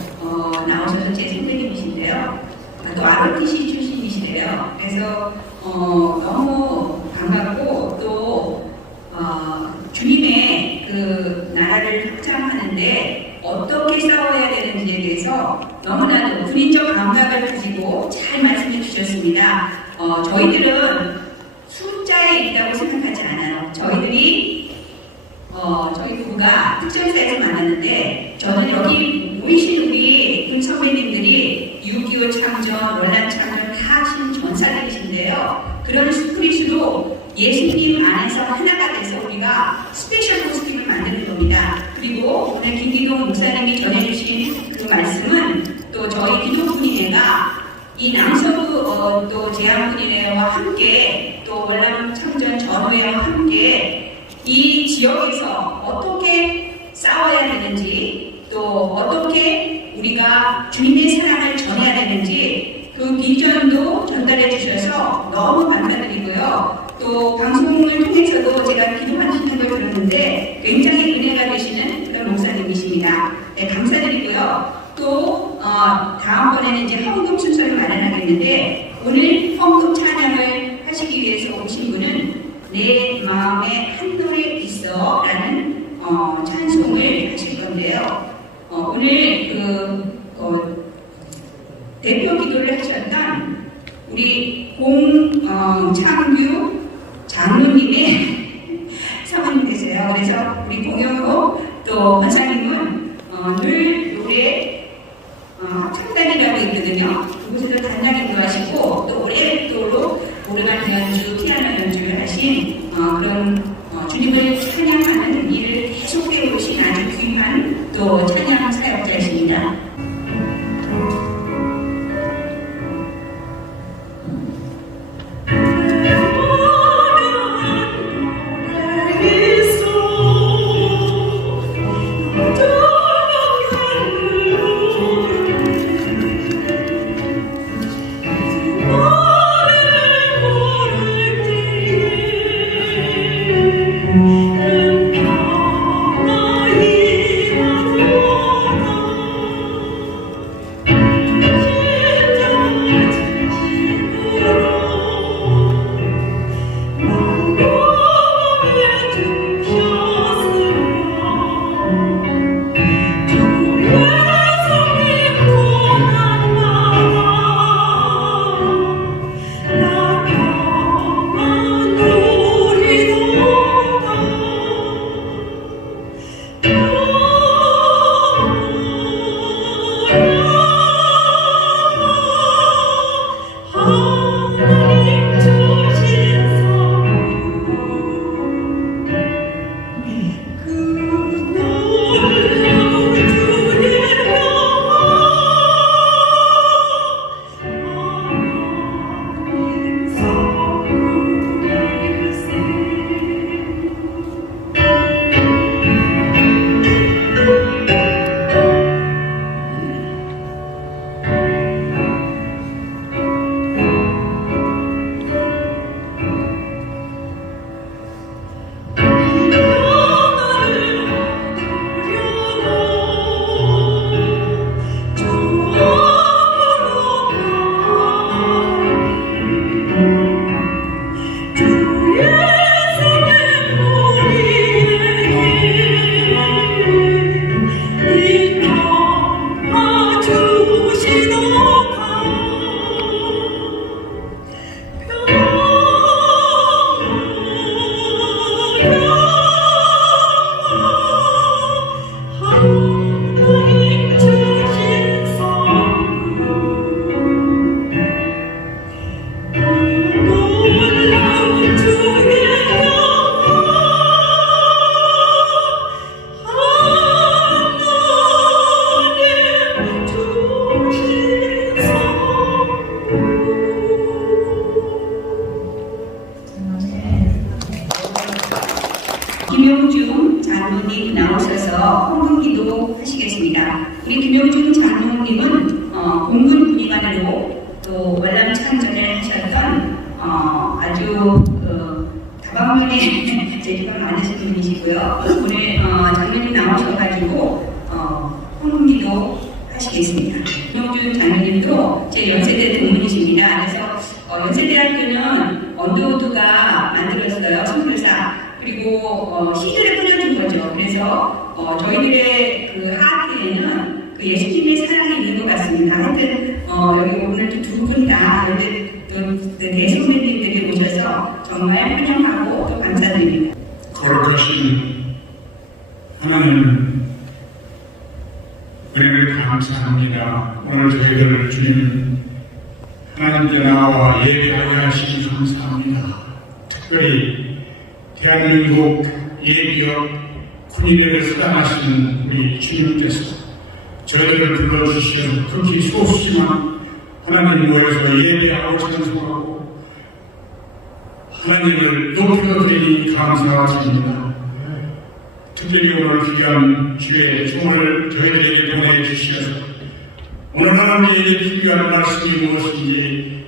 나오셔서 제 선생님이신데요. 또 ROTC 출신이시래요. 그래서 너무 반갑고 또 주님의 그 나라를 확장하는데 어떻게 싸워야 되는지에 대해서 너무나도 군인적 감각을 가지고 잘 말씀해 주셨습니다. 저희들은 숫자에 있다고 생각하지 않아요. 저희 부부가 특전사에서 만났는데 저는 여기 모이신 우리 군 선배님들이 6.25 참전, 월남 참전 다 하신 전사들이신데요. 그런 스프릿으로 예수님 안에서 하나가 돼서 우리가 스페셜 포스팅을 만드는 겁니다. 그리고 오늘 김기동 목사님이 전해주신 그 말씀은 또 저희 기독군인회가 이 남서부 또 제한군인회와 함께 또 월남 참전 전후회와 함께 이 지역에서 어떻게 싸워야 되는지 또 어떻게 우리가 주님의 사랑을 전해야 되는지 그 비전도 전달해 주셔서 너무 감사드리고요. 또 방송을 통해서도 제가 기도하시는 걸 들었는데 굉장히 은혜가 되시는 그런 목사님이십니다. 네, 감사드리고요. 또 다음번에는 이제 헌금 순서를 마련하겠는데 오늘 헌금 찬양을 하시기 위해서 오신 분은 내 마음에 한 노래 있어 라는 찬송을 하실 건데요. 오늘 대표 기도를 하셨던 우리 공창규 장로님의 사모님 되세요. 그래서 우리 공영호 또 원사님은 늘 노래 합창단이라고 있거든요. 그곳에서 단장 인도하시고 또 오랫도록 오르간 연주, 피아노 연주를 하신 그런 주님을 찬양하는 일을 계속해 오신 아주 귀한 또 찬양 사역자이십니다. 있어 분이 나오셔서 헌금기도 하시겠습니다. 우리 김용준 장로님은 공군 군의관으로 또 월남 참전을 하셨던 아주 다방면에 재주가 많으신 분이시고요. 오늘 장로님 나오셔가지고 헌금기도 하시겠습니다. 김용준 장로님도 제 연세대 동문이십니다. 그래서 연세대학교는 언더우드가 만들었어요. 선교사. 그리고 시들을 뿌려준 거죠. 그래서 저희들의 그 하트에는 그 예수님의 사랑이 있는 것 같습니다. 하여튼 여기 오늘 두 분 다 대선배님들이 오셔서 정말 환영하고 또 감사드립니다. 거룩하신 하나님 은혜를 감사합니다. 오늘 저희들을 주님 하나님께 나와 예배하게 하시니 감사합니다. 특별히 대한민국 예비역 군인들을 사랑하시는 우리 주님께서 저희들을 불러주시어 극히 소수지만 하나님 모여서 예배하고 찬송하고 하나님을 높여드리니 감사드립니다. 특별히 오늘 귀한 주의 종을 저희들에게 보내주시어서 오늘 하나님에게 필요한 말씀이 무엇인지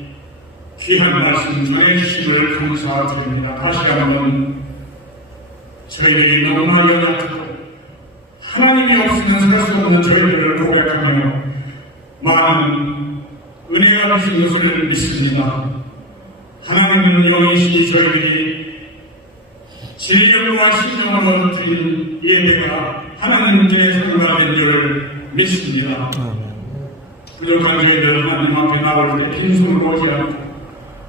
귀한 말씀 전해주심을 감사드립니다. 다시 한번 저희들이 너무나 연약하고 하나님이 없으면 살 수 없는 저희들을 고백하며 많은 은혜가 주신 것을 믿습니다. 하나님은 영이시니 저희들이 진리와 신령으로 드린 예배가 하나님께 상달된 줄 믿습니다. 부족한 저희들 하나님 앞에 나올 때 빈손으로 오지 않고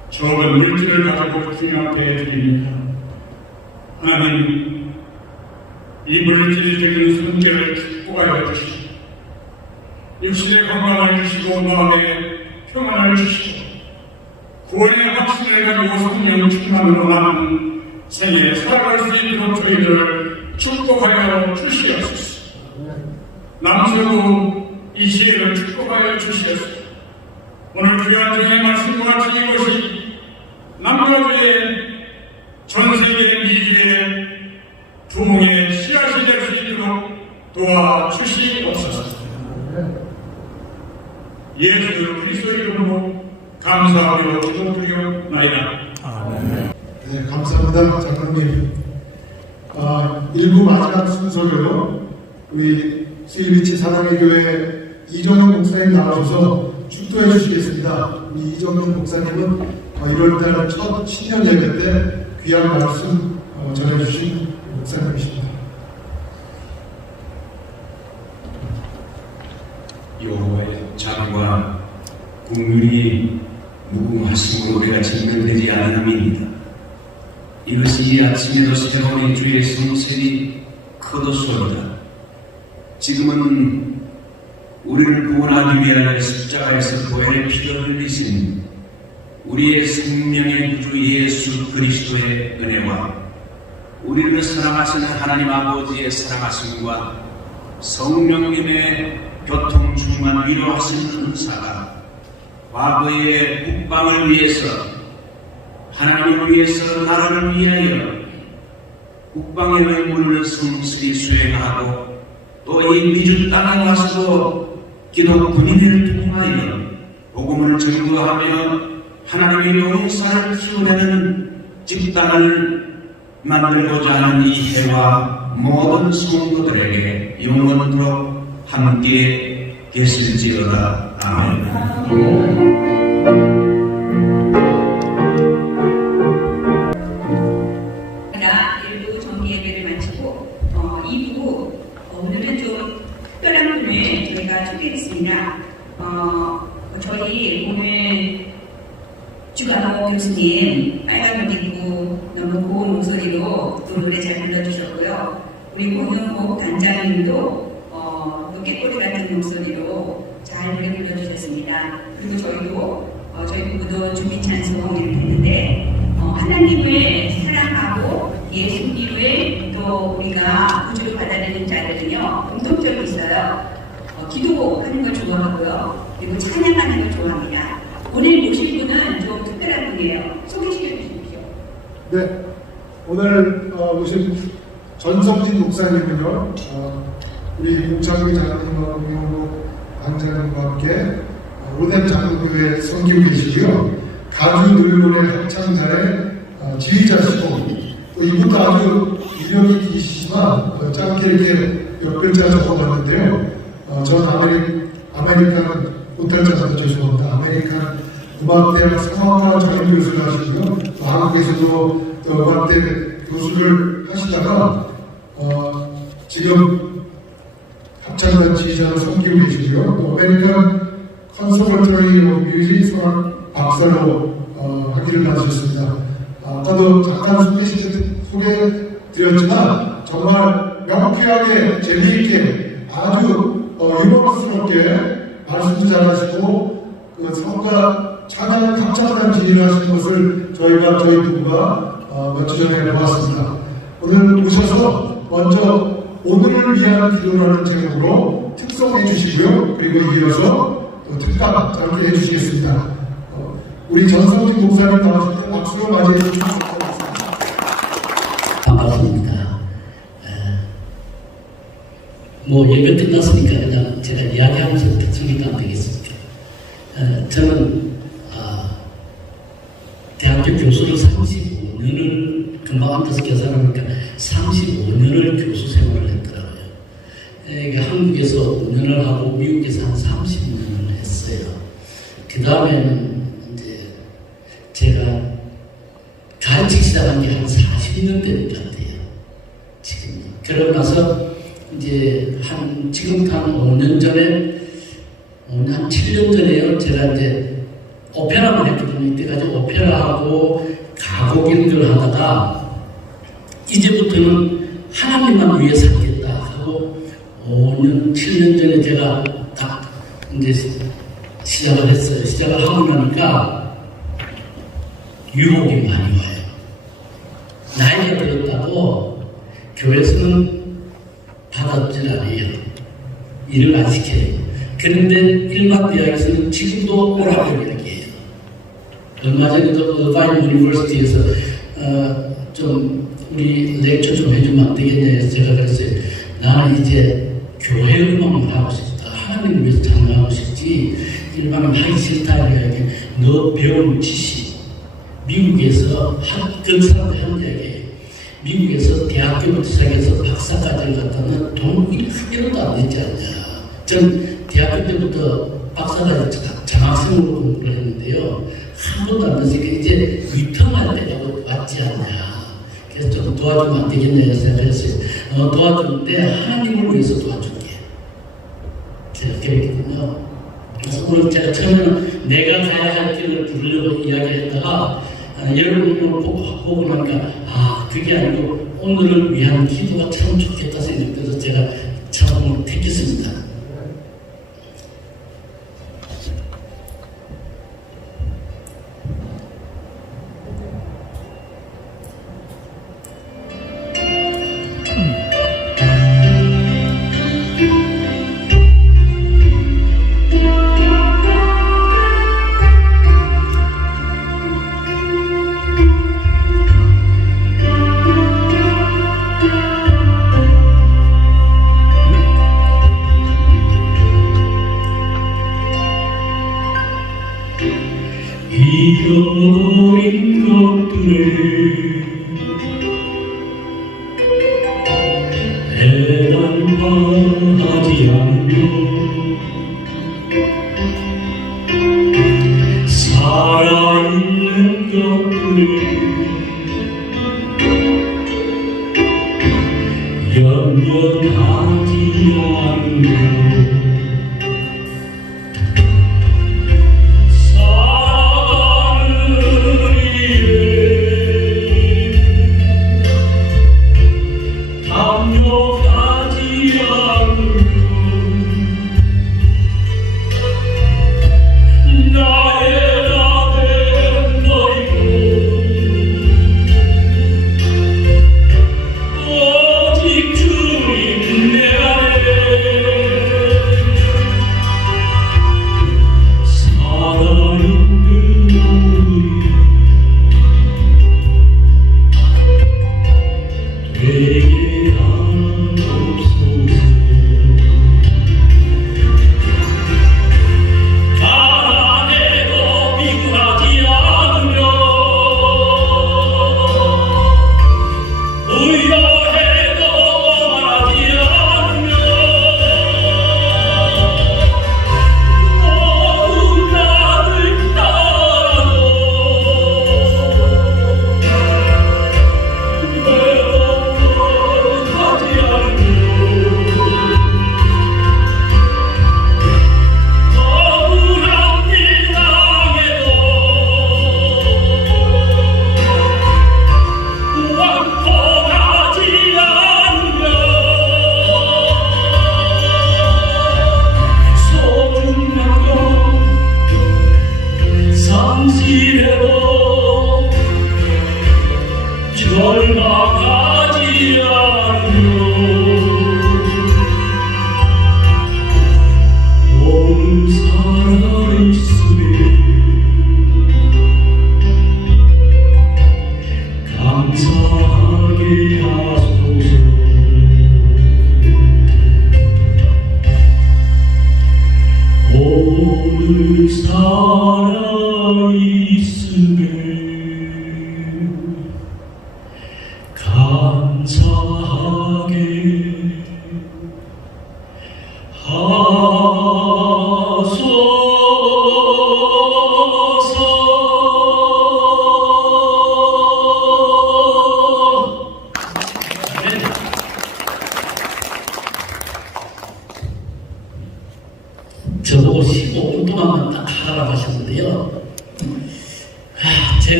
적은 물질을 가지고 주님 앞에 드립니다. 하나님, 이 물질이 되는 성결을 축복하여 주시고 육신의 건강을 주시고 마음의 평안을 주시고 구원의 확신을 가지고 성령 충만으로 나는 생에 살아갈 수 있도록 저희들을 축복하여 주시옵소서. 남서도 이 지혜를 축복하여 주시옵소서. 오늘 귀한 주의 말씀과 같이 이것이 남가주의 전세계 미주의 부흥의 씨앗이 될 수 있도록 도와주시옵소서. 예수 그리스도 이름으로 감사하며 기도드리옵나이다. 네, 감사합니다, 장로님. 1부 마지막 순서로 우리 스위비치 사랑의 교회 이정현 목사님 나와주셔서 축도해 주시겠습니다. 우리 이정현 목사님은 1월달 첫 신년 예배 때 귀한 말씀 전해주신 목사님이십니다. 여호와의 자비와 국민이 무궁하심으로 우리가 증명되지 않음입니다. 이것이 이 아침에도 새로운 주의 성sel이 거두소이다. 지금은 우리를 구원하기 위하여 십자가에서 보혈의 피를 흘리신 우리의 생명의 구주 예수 그리스도의 은혜와 우리를 사랑하시는 하나님 아버지의 사랑하심과 성령님의 교통 충만 위로하시는 은사가 과거의 국방을 위해서 하나님을 위해서 나라를 위하여 국방의 의무를 성실히 수행하고 또 이 미주 땅에 와서도 기독 군인을 통하여 복음을 전도하며 하나님의 용사를 키워내는 집단을 만들고자 하는 이 해와 모든 성도들에게 영원토록 함께 계실지어다. 아멘. 일부 정기 예배를 마치고 2부 오늘은 좀 특별한 분을 저희가 초대했습니다. 저희 오늘 주간호 교수님 빨간 옷 입고 너무 고운 목소리로 또 노래 잘 불러주셨고요. 우리 고은호 단장님도 또 깨꼬리 같은 목소리로 잘 노래 불러주셨습니다. 그리고 저희 부부도 준비 찬송 이렇게 했는데 하나님을 사랑하고 예수님을 또 우리가 구주로 받아들이는 자들은요 공통점이 있어요. 기도하는 걸 좋아하고요. 그리고 찬양하는 걸 좋아합니다. 오늘 모실 분은 좀 특별한 분이에요. 소개시켜 주십시오. 네, 오늘 모신 전성진 목사님은요, 우리 공창기 장로님과 공영국 강장님과 함께 오덴 장로교회 섬기고 계시고요. 가주 노래노래 합창단의 지휘자시고, 또 이분도 아주 유명히 계시지만 짧게 이렇게 몇 글자 적어봤는데요. 전 아메리칸 못할자도 죄송합니다. 아메리칸 음악대학 성악과 전임 교수를 하시고요. 또 한국에서도 또 음악대 교수를 하시다가 지금 합창단 지휘자로 섬기고 계시고요. 또 아메리칸 컨서버터리 오브 뮤직 성악 박사로 학위를 받으셨습니다. 아까도 잠깐 소개드렸지만 정말 명쾌하게 재미있게 아주 유머러스럽게 말씀도 잘하시고 그 성가 찬양 합창단 지휘를 하시는 것을 저희 부부가 며칠 전에 보았습니다. 오늘 오셔서 먼저 오늘을 위한 기도라는 제목으로 특성해 주시고요. 그리고 이어서 또 특강 짧게 해주시겠습니다. 우리 전성진 목사님 나오실 때 박수로 맞이해 주시면 감사하겠습니다. 반갑습니다. 뭐 예배 끝났으니까 그냥 제가 이야기하면서 대충이도 안 되겠습니까? 저는 대학교 교수를 35년을 금방 앉아서 계산하니까 35년을 교수 생활을 했더라고요. 한국에서 5년을 하고 미국에서 한 30년을 했어요. 그 다음에는 이제 제가 가르치기 시작한 게 한 40년 된 것 같아요. 지금. 그러고 나서 이제 지금 한 5년 전에, 한 7년 전에요. 제가 이제 오페라만 했거든요. 이때까지 오페라하고 가곡 연주를 하다가 이제부터는 하나님만 위해 살겠다 하고 5년, 7년 전에 제가 딱 이제 시작을 했어요. 시작을 하고 나니까 유혹이 많이 와요. 나이가 들었다고 교회에서는 받아주질 않아요. 일을 안 시켜요. 그런데 일반대학에서는 지금도 오라고 이야기해요. 얼마 전에도 어바인 유니버시티에서 좀 우리 렉처 좀 해주면 안 되겠냐 해서 제가 그랬어요. 나는 이제 교회 음악을 하고 싶다. 하나님을 위해서 찬양하고 싶지 일반은 하기 싫다. 이야기. 너 배운 지식 미국에서 그 사람들 하는 이야기예요. 미국에서 대학교부터 시작해서 박사까지 갔다면 돈 1푼도 안 냈지 않냐. 전 대학교 때부터 박사까지 장학생으로 공부를 했는데요. 한 번도 안 됐으니까 이제 위통할 때가 왔지 않냐. 그래서 좀 도와주면 안 되겠냐 생각했어요. 도와주는데 하나님을 위해서 도와줄게. 제가 그랬거든요. 그래서 오늘 제가 처음에는 내가 가야 할 길을 부르려고 이야기했다가 여러분을 보고 나니까 그게 아니고 오늘을 위한 기도가 참 좋겠다 생각돼서 제가 처음으로 택했습니다. 잊어버린 것들을 애달파하지 않고 살아있는 것들을 연연하지 않고 살아가는 일에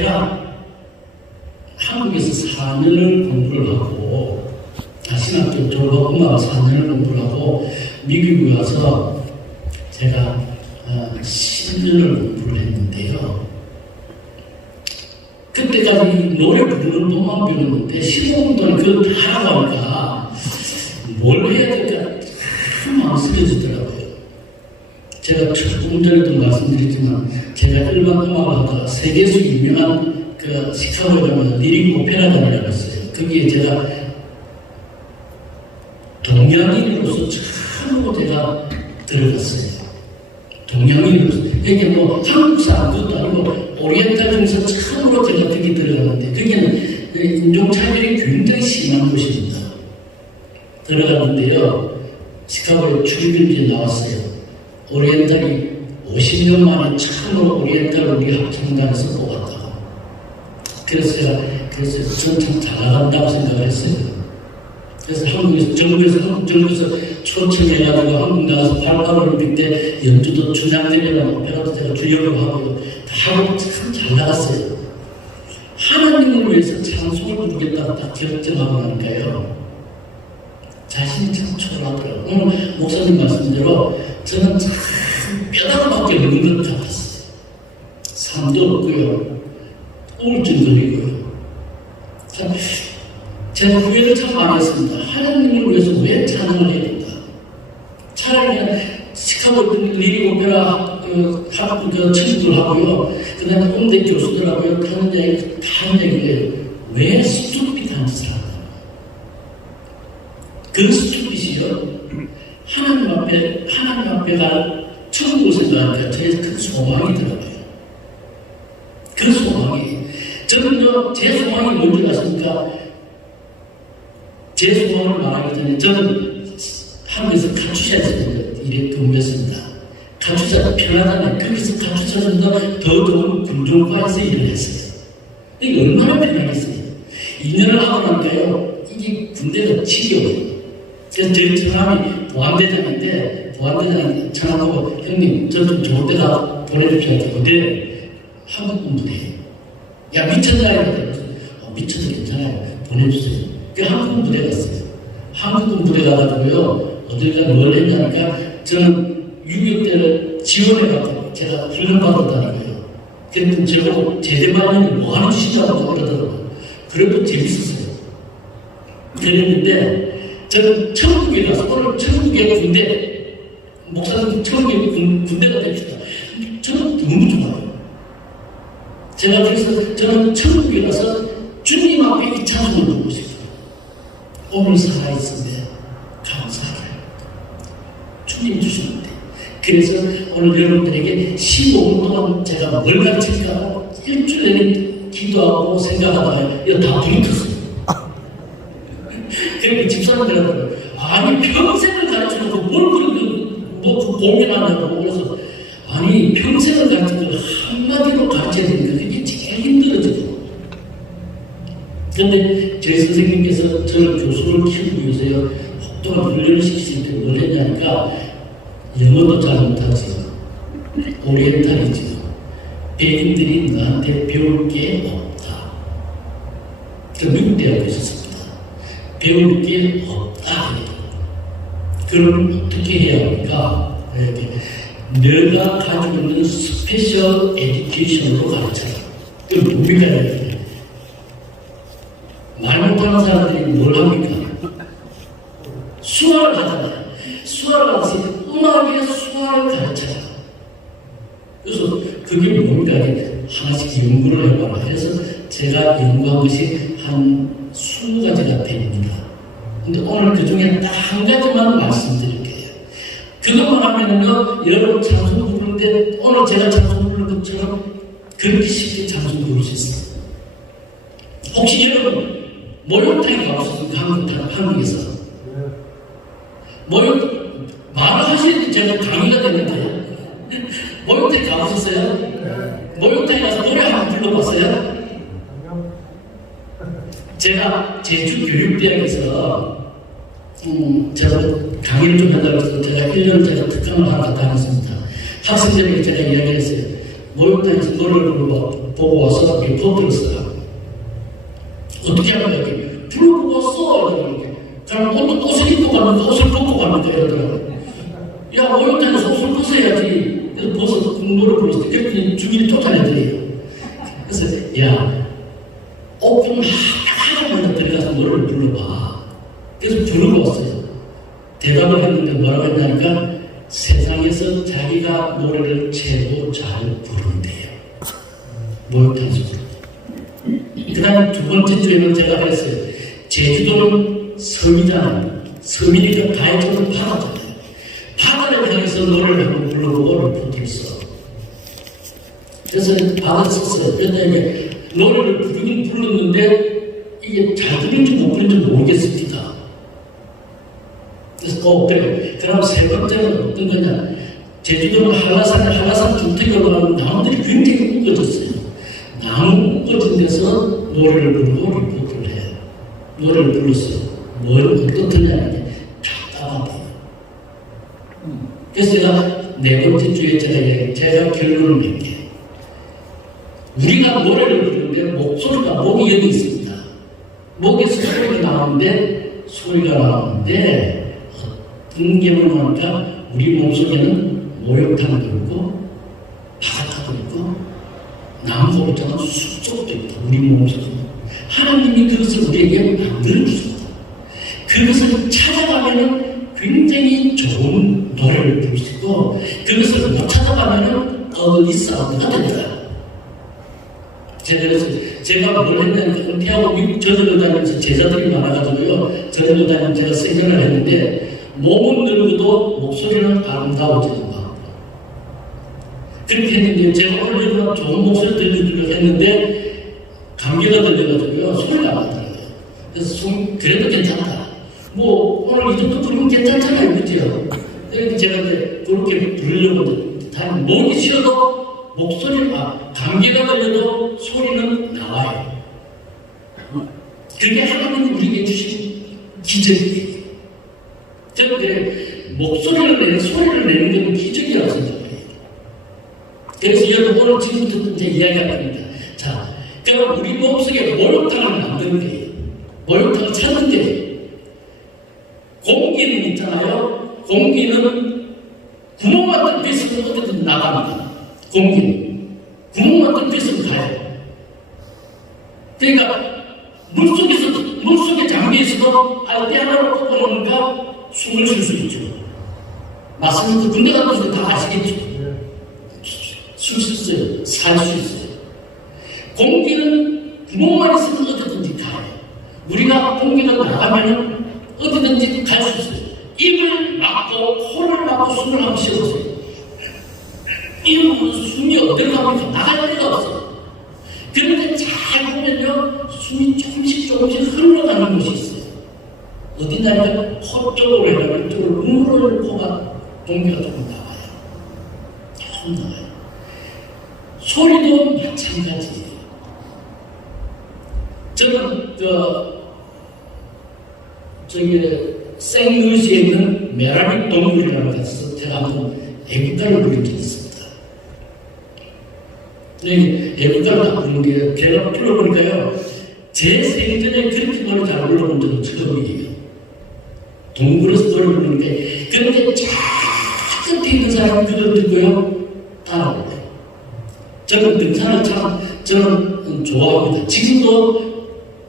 제가 한국에서 4년을 공부를 하고 신학교 졸업하고 막 4년을 공부를 하고 미국에 와서 제가 10년을 공부를 했는데요. 그때까지 노래 부르는 것만 배웠는데 15분 동안 그걸 다 하고 하니까 뭘 해야 될까 참 망설여지더라고요. 제가 조금 전에도 말씀드렸지만 제가 일반 음악을 하다가 세계에서 유명한 그 시카고에 가면 리릭 오페라단이라고 있어요. 거기에 제가 동양인으로서 처음으로 제가 들어갔어요. 동양인으로서. 이게 뭐 한국 사람도 아니고 오리엔탈 중에서 처음으로 제가 거기 들어갔는데 거기는 인종차별이 굉장히 심한 곳입니다. 들어갔는데요. 시카고에 출입인지에 나왔어요. 오리엔탈이 50년 만에 처음으로 오리엔탈 우리 합창단에서 뽑았다고. 그래서 저는 참 잘 나간다고 생각을 했어요. 그래서 한국에서, 전국에서 초청해가지고 한국 나가서 88올림픽 때 연주도 춘향대회라는 오페라도 제가 주역으로 하고요. 다 하고 참 잘 나갔어요. 하나님을 위해서 찬송을 부르겠다고 딱 결정하고 나니까요. 자신이 참 초라하더라고요. 오늘 목사님 말씀대로 저는 참 뼈다귀밖에 없는 것 같았어요. 삶도 없고요. 우울증도 있고요. 참, 제가 후회를 참 많이 했습니다. 하나님을 위해서 왜 찬양을 해야 된다. 차라리 그냥 시카고 리릭 오페라 학교 친구들 하고요. 그 다음에 음대 교수들하고요. 하는 얘기, 다 하는 얘기예요. 왜 스투핏한 짓을 한다. 그 스투핏이요. 하나님 앞에 갈 천국을 생각하니까 저의 큰 소망이 들어가요. 그 소망이. 저는요, 제 소망이 뭔지 아십니까? 제 소망을 말하기 전에 저는 한국에서 가추샤에서 일에 근무했습니다. 가추샤가 편하다면 거기서 가추샤에서 더 좋은 군종과에서 일을 했어요. 이게 얼마나 편하겠어요. 2년을 하고 나니까요, 이게 군대가 지겨워요. 그래서 저희 처남이 보안대장인데, 보안대장이 전화하고, 형님, 저 좀 좋은 데다 보내주셔야 어디? 한국 부대. 야, 미쳤나요? 미쳐도 괜찮아요. 보내주세요. 그 한국 부대 갔어요. 한국 부대 가가지고요, 어딜가 뭘 했냐니까, 저는 6.25 때를 지원해가지고 제가 훈련받았다니까요. 그랬더니 저보고 제대반장님 뭐 하는 짓이냐고 그러더라고요. 그래도 재밌었어요. 그랬는데, 저는 천국에 가서, 오늘 천국의 군대, 목사님 천국의 군대가 됩시다. 저는 너무 좋아요. 제가 그래서 저는 천국에 가서 주님 앞에 이 찬송을 부르고 싶어요. 오늘 살아있는데 감사해요. 주님 주셨는데. 그래서 오늘 여러분들에게 15분 동안 제가 뭘 가르칠까 일주일 내내 기도하고 생각하다가 이거 다 부르셨어요. 그러니까 집사람들한테 아니 평생을 가르쳐놓고 뭘 공연하냐고. 그래서 아니 평생을 가르쳐놓고 한마디로 가르쳐야 되니까 그게 제일 힘들어지고. 그런데 제 선생님께서 저를 교수를 키우기 위해서요 혹독한 훈련을 시키실 때 뭘 했냐니까 영어도 잘 못하지, 오리엔탈이지, 백인들이 나한테 배울 게 없다. 저 미국 대학에 있었습니다. 배울 게 없다. 그럼 어떻게 해야 합니까? 내가 가지고 있는 스페셜 에듀케이션으로 가르쳐라. 그럼 뭡니까? 말 못하는 사람들이 뭘 합니까? 수화를 하잖아요. 수화를 하듯이 음악의 수화를 가르쳐라. 그래서 그게 뭡니까? 하나씩 연구를 해봐라. 그래서 제가 연구한 것이 한 20가지가 됩니다. 근데 오늘 그 중에 딱 한 가지만 말씀드릴게요. 그것만 하면은요, 여러분 찬송 부르는데, 오늘 제가 찬송 부르는 것처럼 그렇게 쉽게 찬송 부를 수 있어요. 혹시 여러분, 목욕탕에 가보셨습니까? 한국에서. 말을 하시는데 제가 강의가 되는데요. 목욕탕에 가보셨어요? 목욕탕에 가서 노래 한번 불러봤어요? 제가 제주교육대학에서 제가 강의를 좀 한다고 해서 제가 1년 제가 특강을 하나 다녔습니다. 학생들에게 제가 이야기를 했어요. 목욕탕에서 노래를 보고 와서 리포트를 쓰라고. 어떻게 하는 거야? 불러보고 왔어. 이렇게. 그럼 옷을 입고 가는데 옷을 벗고 가는데 이러더라고요. 야, 목욕탕에서 옷을 벗어야지. 그래서 벗어서 노래 불렀을 때 그랬더니 주민이 쫓아내더래요. 그래서 야, 오픈 하고 먼저 들어가서 노래를 불러봐. 그래서 부르고 왔어요. 대답을 했는데 뭐라고 했냐니까 세상에서 자기가 노래를 최고 잘 부른대요. 목욕탕에서 부른대요. 그 다음에 두 번째 주에는 제가 그랬어요. 제주도는 섬이잖아요. 섬이니까 다이어트는 바다잖아요. 바다를 향해서 노래를 한번 불러보고 리포트를 써. 그래서 바다를 썼어요. 그런데 노래를 부르긴 불렀는데 이게 잘 부른지 못 부른지 모르겠습니다. 그래서 그래. 그럼 세 번째는 어떤 거냐? 제주도는 한라산 주택으로 가면 나무들이 굉장히 우거졌어요. 나무 우거진 데서 노래를 부르고 리포트를 해요. 노래를 불렀어요. 어떻냐면 답답하대요. 그래서 제가 네 번째 주에 제가 결론을 낼게요. 우리가 노래를 부르는데 목이 여기 있습니다. 목에서 소리가 나오는데 어떤 경우니까 우리 몸속에는 목욕탕도 있고 바닷가도 있고 나무도 있잖아. 숲속도 있다. 우리 몸속에 하나님이 그것을 우리에게 만들어주셨다. 그것을 찾아가면은 굉장히 좋은 노래를 부를 수 있고 그것을 못 찾아가면은 어디싸움가 된다. 제가 뭘 했냐면 은퇴하고 미국 저절로 다니면서 제자들이 많아가지고요. 저절로 다니면서 제가 세미나를 했는데 몸은 늙어도 목소리는 아름다워지는 거. 그렇게 했는데 제가 원래는 좋은 목소리 들려주려고 했는데 감기가 들려가지고요. 소리가 안 나더라고요. 그래서 그래도 괜찮다. 뭐 오늘 이 정도 부르면 괜찮잖아요. 그죠? 그래서 제가 이제 그렇게 부르려고 다니 목이 쉬어도 감기가 걸려도 소리는 나와요. 그게 하나님이 우리에게 주신 기적이에요. 그런데 소리를 내는 건 기적이라고 생각해요. 그래서 여러분 오늘 지금부터 이제 이야기할 겁니다. 자, 그럼 우리 몸속에 목욕탕을 만드는 거예요. 목욕탕을 찾는 거예요. 공기는 있잖아요. 공기는 구멍만 뚫렸으면 어떻게든 나갑니다. 공기는 구멍만 뚫렸으면 가요. 그러니까 물속에 잠겨있어도 알때 하나를 꺾어놓으니까 숨을 쉴 수 있죠. 맞습니까? 군대 같은 데 다 아시겠죠? 쉴 수 있어요. 살 수 있어요. 공기는 구멍만 있으면 어디든지 가요. 우리가 공기가 나가면 어디든지 갈 수 있어요. 입을 막고 코를 막고 숨을 한번 쉬어보세요. 입은 숨이 어디로 가면 나갈 데가 없어요. 그런데 잘 보면요, 숨이 조금씩 흘러가는 곳이 있어요. 어디냐면 코 쪽으로 해가지고 이쪽으로 눈으로 코가 공기가 조금 나와요. 조금 나와요. 소리도 마찬가지예요. 저는 생루시에 있는 메라믹 동굴이라는 데서 제가 한번 애국가를 부른 적이 있습니다. 애국가를 다 부른 게 제가 불러보니까요, 제 생전에 그렇게 노래 잘 불러본 적은 처음이에요. 동굴에서 노래 부르는데, 그런데 저 끝에 있는 사람은 그걸 듣고요, 따라해요. 저는 등산을 저는 좋아합니다. 지금도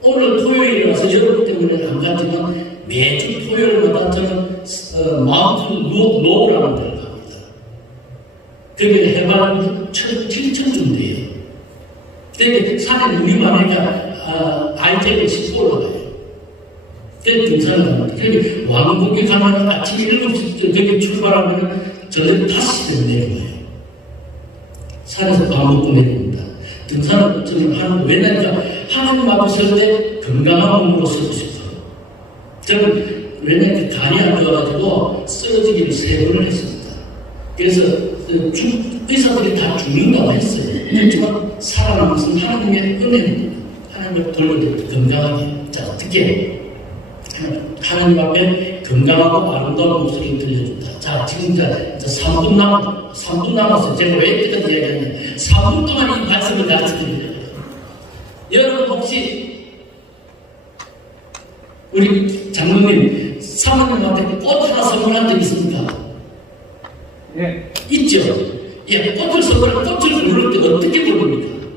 오늘 토요일이라서 여러분 때문에 안 가지만 매주 토요일마다 저는 마운틴 노우라는 데를 갑니다. 그게 해발 7,000정도예요. 근데 산에 눈이 많으니까 알제를 싣고 올라가요. 그때 등산을 갑니다. 그게 왕복에 가면 아침 7시 거기 출발하면 저녁 5시에 내려가요. 산에서 밥 먹고 내립니다. 등산을 저는 왜냐니까 하나님 앞에 설 때 건강한 몸으로 서고 싶어요. 저는 왜냐면 간이 안 좋아가지고 쓰러지기를 3번을 했습니다. 그래서 의사들이 다 죽는다고 했어요. 그렇지만 살아남은 것은 하나님의 은혜입니다. 하나님을 돌려드려 건강하게. 자, 어떻게 하나님 앞에 건강하고 아름다운 목소리를 들려준다. 자, 지금 이제 3분 남았어요. 제가 왜 이렇게 이야기하냐면 3분 동안 이 말씀을 가르쳐드립니다. 여러분 혹시 우리 장로님 사모님한테 꽃 하나 선물한 적 있습니까? 예. 있죠? 예, 꽃을 선물하면 꽃을 고를 때 어떻게 고릅니까?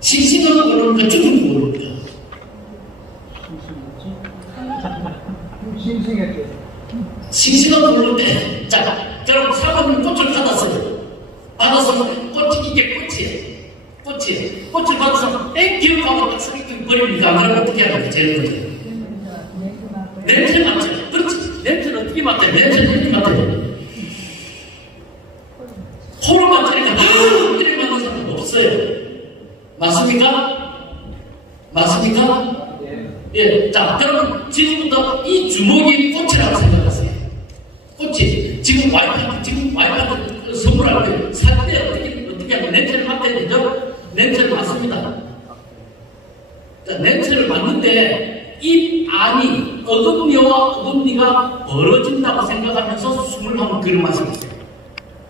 싱싱한 거 고릅니까? 죽은 거 고릅니까? 싱싱했죠. 싱싱한 거 고를 때, 자, 그럼 사모님 꽃을 받았어요. 받아서 꽃이 이게 꽃을 받아서 땡큐 하고 딱 쓰기 버립니까? 안 그러면 어떻게 합니까? 제일 먼저. 냄새 맡죠. 그렇지. 냄새는 어떻게 맡아요? 냄새는 어떻게 맡아요? 코로 맡으니까 이렇게 맡는 사람 없어요. 맞습니까? 맞습니까? 예. 자, 그러면 지금부터 이 주먹이 꽃이라고 생각하세요. 꽃이. 지금 와이프한테 선물할 때, 살 때 어떻게 하면 냄새를 맡아야 되죠? 냄새를 맡습니다. 자, 냄새를 맡는데, 입 안이 어금니와 어금니가 벌어진다고 생각하면서 숨을 한번 들여 마시겠어요.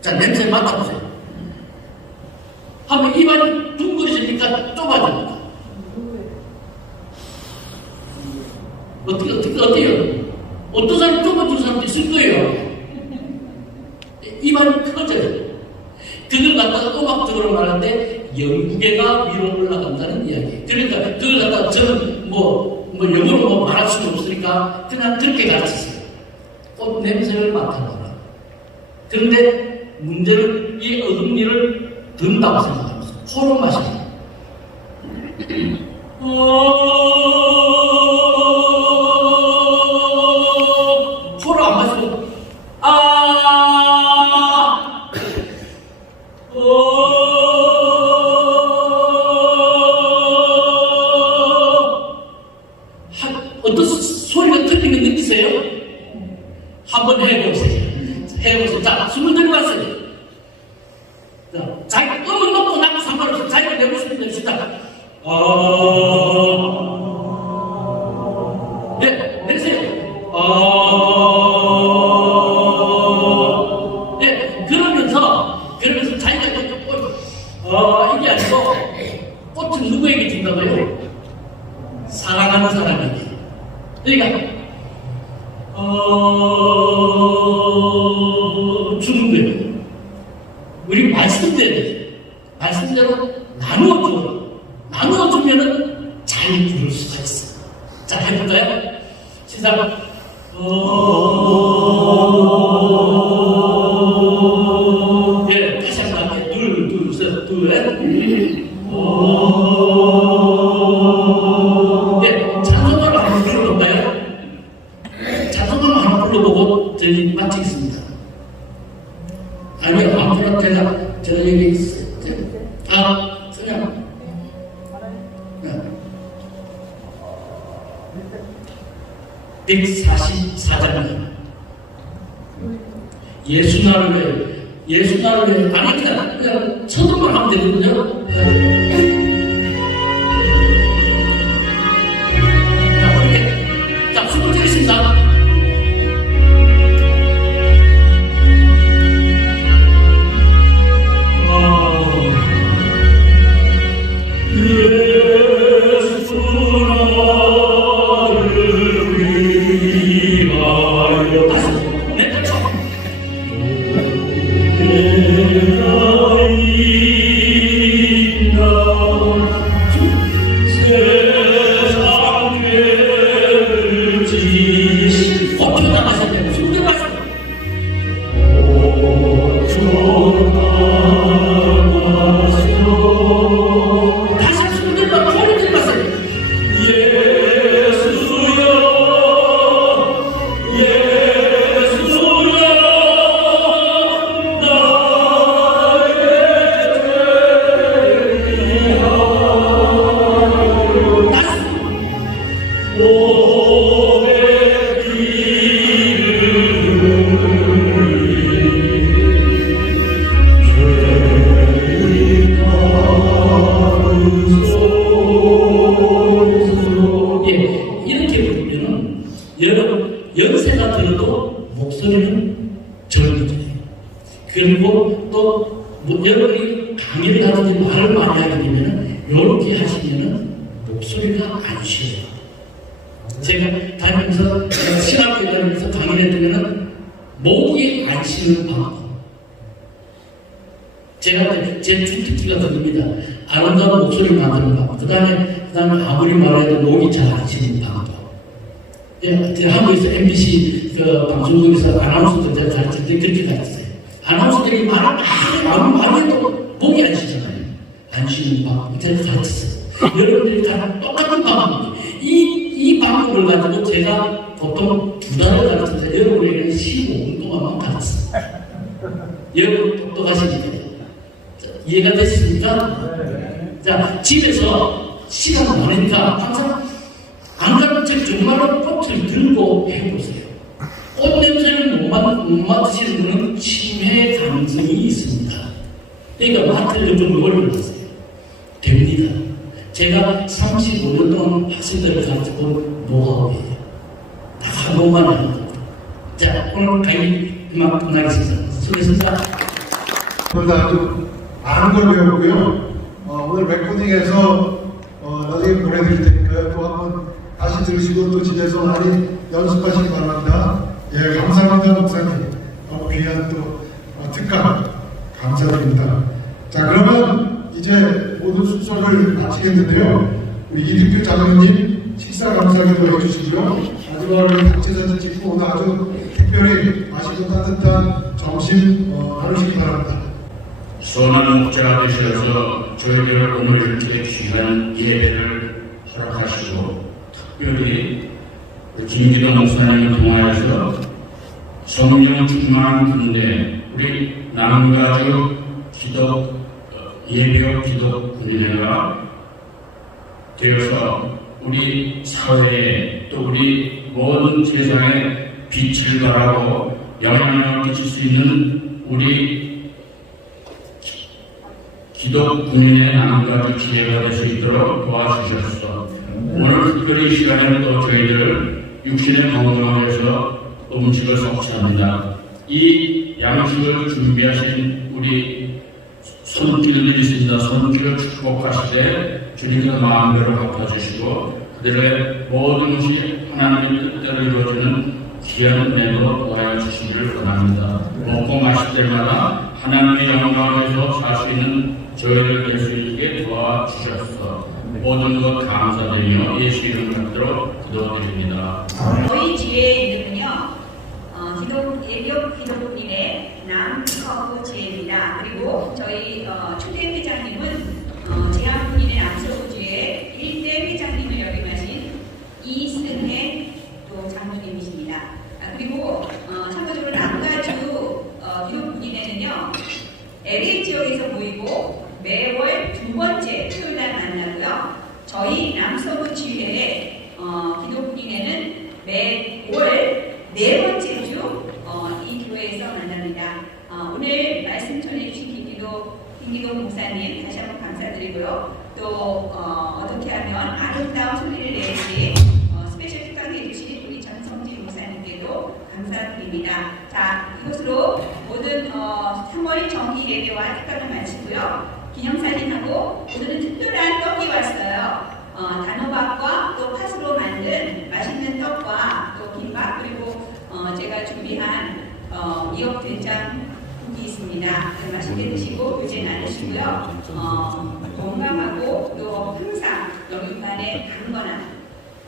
자, 냄새 맡아보세요. 하면 입안이 둥그러집니까? 좁아집니까? 어때요? 어떤 사람이 좁아진 사람도 있을 거예요. 입안이 커져요. 그걸 갖다가 음악적으로 말하는데 영구계가 위로 올라간다는 이야기. 그러니까 그걸 갖다가 저는 영어로 말할 수는 없으니까 그냥 그렇게 가르쳤어요. 꽃 냄새를 맡아봐라. 그런데 문제는 이 어금니를 든다고 생각합니다. 코로 마십니다. 코로 안 마시고 어떤 소리가 들리는 거 느끼세요? 한번 해보세요. 자, 숨을 들어봤어요. 자기가 음을 놓고 나고 상관없이 자기가 내고 싶은 대로 시작. 네, 내세요. 네, 그러면서 자기가 이게 아니고 꽃은 누구에게 준다고요? 사랑하는 사람에게. 그러니까 주는 거예요. 우리 말씀대로 나누어주면은 잘 부를 수가 있어. 자, 해볼까요? 시작. 예, 다시 한번 할게요. 둘, 셋, 예, 찬송가로 한번 불러볼까요? 찬송가로 한번 불러보고 저희 마치겠습니다. 아니요, 아무나 제가 여기 있어요. 그냥. 144장입니다. 예수 나를 왜, 아니, 그냥 쳐들만 하면 되거든요. 자, 그렇게. 자, 숨을 들이십니다. 다시 숨을 하시면은 목소리가 안 쉬어요. 제가 다니면서 신학교 다니면서 강의를 했더니는 목이 안 쉬는 방법. 제가 제 주특기가 그겁니다. 아름다운 목소리를 만드는 방법. 그 다음에 아무리 말해도 목이 잘 안 쉬는 방법. 한국에서 MBC 그 방송국에서 아나운서들 제가 가르칠 때 그렇게 가르쳤어요. 아나운서들이 말을 많이 해도 목이 안 쉬잖아요. 안 쉬는 방법. 제가 가르쳤어요. 여러분들이 다 똑같은 방법입니다. 이 방법을 가지고 제가 보통 2달을 가르쳤는데 여러분에게는 15분 동안만 가르쳤어요. 여러분 똑똑하시니까요. 이해가 됐습니까? 자, 집에서 시간 많으니까 항상 안 가면 정말로 꽃을 들고 해보세요. 꽃 냄새를 못 맡으시는 분은 치매 가능성이 있습니다. 그러니까 마트를 좀 올려놨어요. 됩니다. 제가 35년 동안 학생들을 가르쳐본 노하우예요. 딱 한 번만 하는 겁니다. 자, 오늘 강의 이만 끝나겠습니다. 수고하셨습니다. 오늘 아주 많은 걸 배웠고요. 오늘 레코딩해서 나중에 보내드릴 테니까요. 또 한번 다시 들으시고 또 집에서 많이 연습하시기 바랍니다. 예, 감사합니다, 목사님. 너무 귀한 또 특강 감사드립니다. 자, 그러면 이제 모든 순서를 마치겠는데요. 우리 이득규 장로님 식사 감사기도 해주시고요. 마지막으로 단체사진 찍고 오늘 아주 특별히 맛있고 따뜻한 점심 나누시기 바랍니다. 선한 목자가 되셔서 저희들 오늘 이렇게 귀한 예배를 허락하시고 특별히 김기동 목사님을 통하여서 성령 충만한 군대 우리 남가주 예비역 기독 군인회가 되어서 우리 사회에 또 우리 모든 세상에 빛을 발하고 영향력을 끼칠 수 있는 우리 기독 국민의 남가주 지혜가 될 수 있도록 도와주셔서 오늘 특별히 이 시간에는 또 저희들 육신의 건강을 위해서 음식을 섭취합니다. 이 양식을 준비하신 우리 손길들이 있습니다. 손길을 축복하실 때 주님의 마음대로 갚아주시고 그들의 모든 것이 하나님의 뜻대로 이루어지는 귀한 은혜로 도와여 주시기를 원합니다. 먹고 마실 때마다 하나님의 영광에서 살 수 있는 저희를 될 수 있게 도와주셔서 모든 것 감사드리며 예수 이름 받들어 기도드립니다. 저희 지혜의 이름은요. 예비역 기독국민의 남서구 지혜입니다. 그리고 저희 초대 회장님은 제한국민의 남서구 지혜 1대 회장님을 역임하신 이승혜 또 장로님이십니다. 그리고 참고적으로 남가주 기독국민회는요. LA 지역에서 모이고 매월 2번째 토요일날 만나고요. 저희 남서구 지회의 기독국민회는 매월 4번째 주 이 교회에서 만납니다. 오늘 말씀 전해주신 김기동 목사님 다시 한번 감사드리고요. 또 어떻게 하면 아름다운 소리를 내지 스페셜 특강해 주신 우리 전성진 목사님께도 감사드립니다. 자, 이것으로 모든 3월 정기 예배와 특강을 마치고요. 기념사진하고 오늘은 특별한 떡이 왔어요. 단호박과 또 팥으로 만든 맛있는 떡과 또 김밥 그리고 제가 준비한 미역 된장국이 있습니다. 맛있게 드시고 교제 나누시고요. 건강하고 또 항상 여러분만의 강건한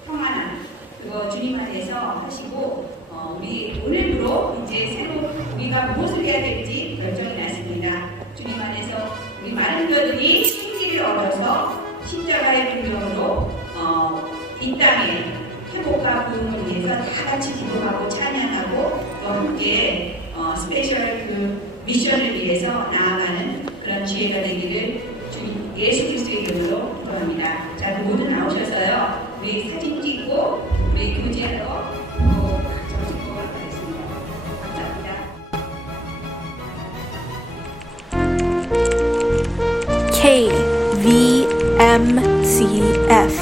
평안한 그거 주님 안에서 하시고 우리 오늘부로 이제 새로 우리가 무엇을 해야 될지 결정이 났습니다. 주님 안에서 우리 많은 교들이 승리를 얻어서 십자가의 분명으로 이 땅에 회복과 부흥을 위해서 다 같이 기도하고 찬양하고 또 함께 스페셜 그 미션을 위해서 나아가는 그런 지혜가 되기를 주님 예수 그리스도의 이름으로 기도합니다. 자, 모두 나오셔서요. 우리 사진 찍고 우리 교제하러 정식으로 하겠습니다. KVMCF,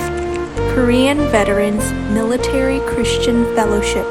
Korean Veterans Military Christian Fellowship.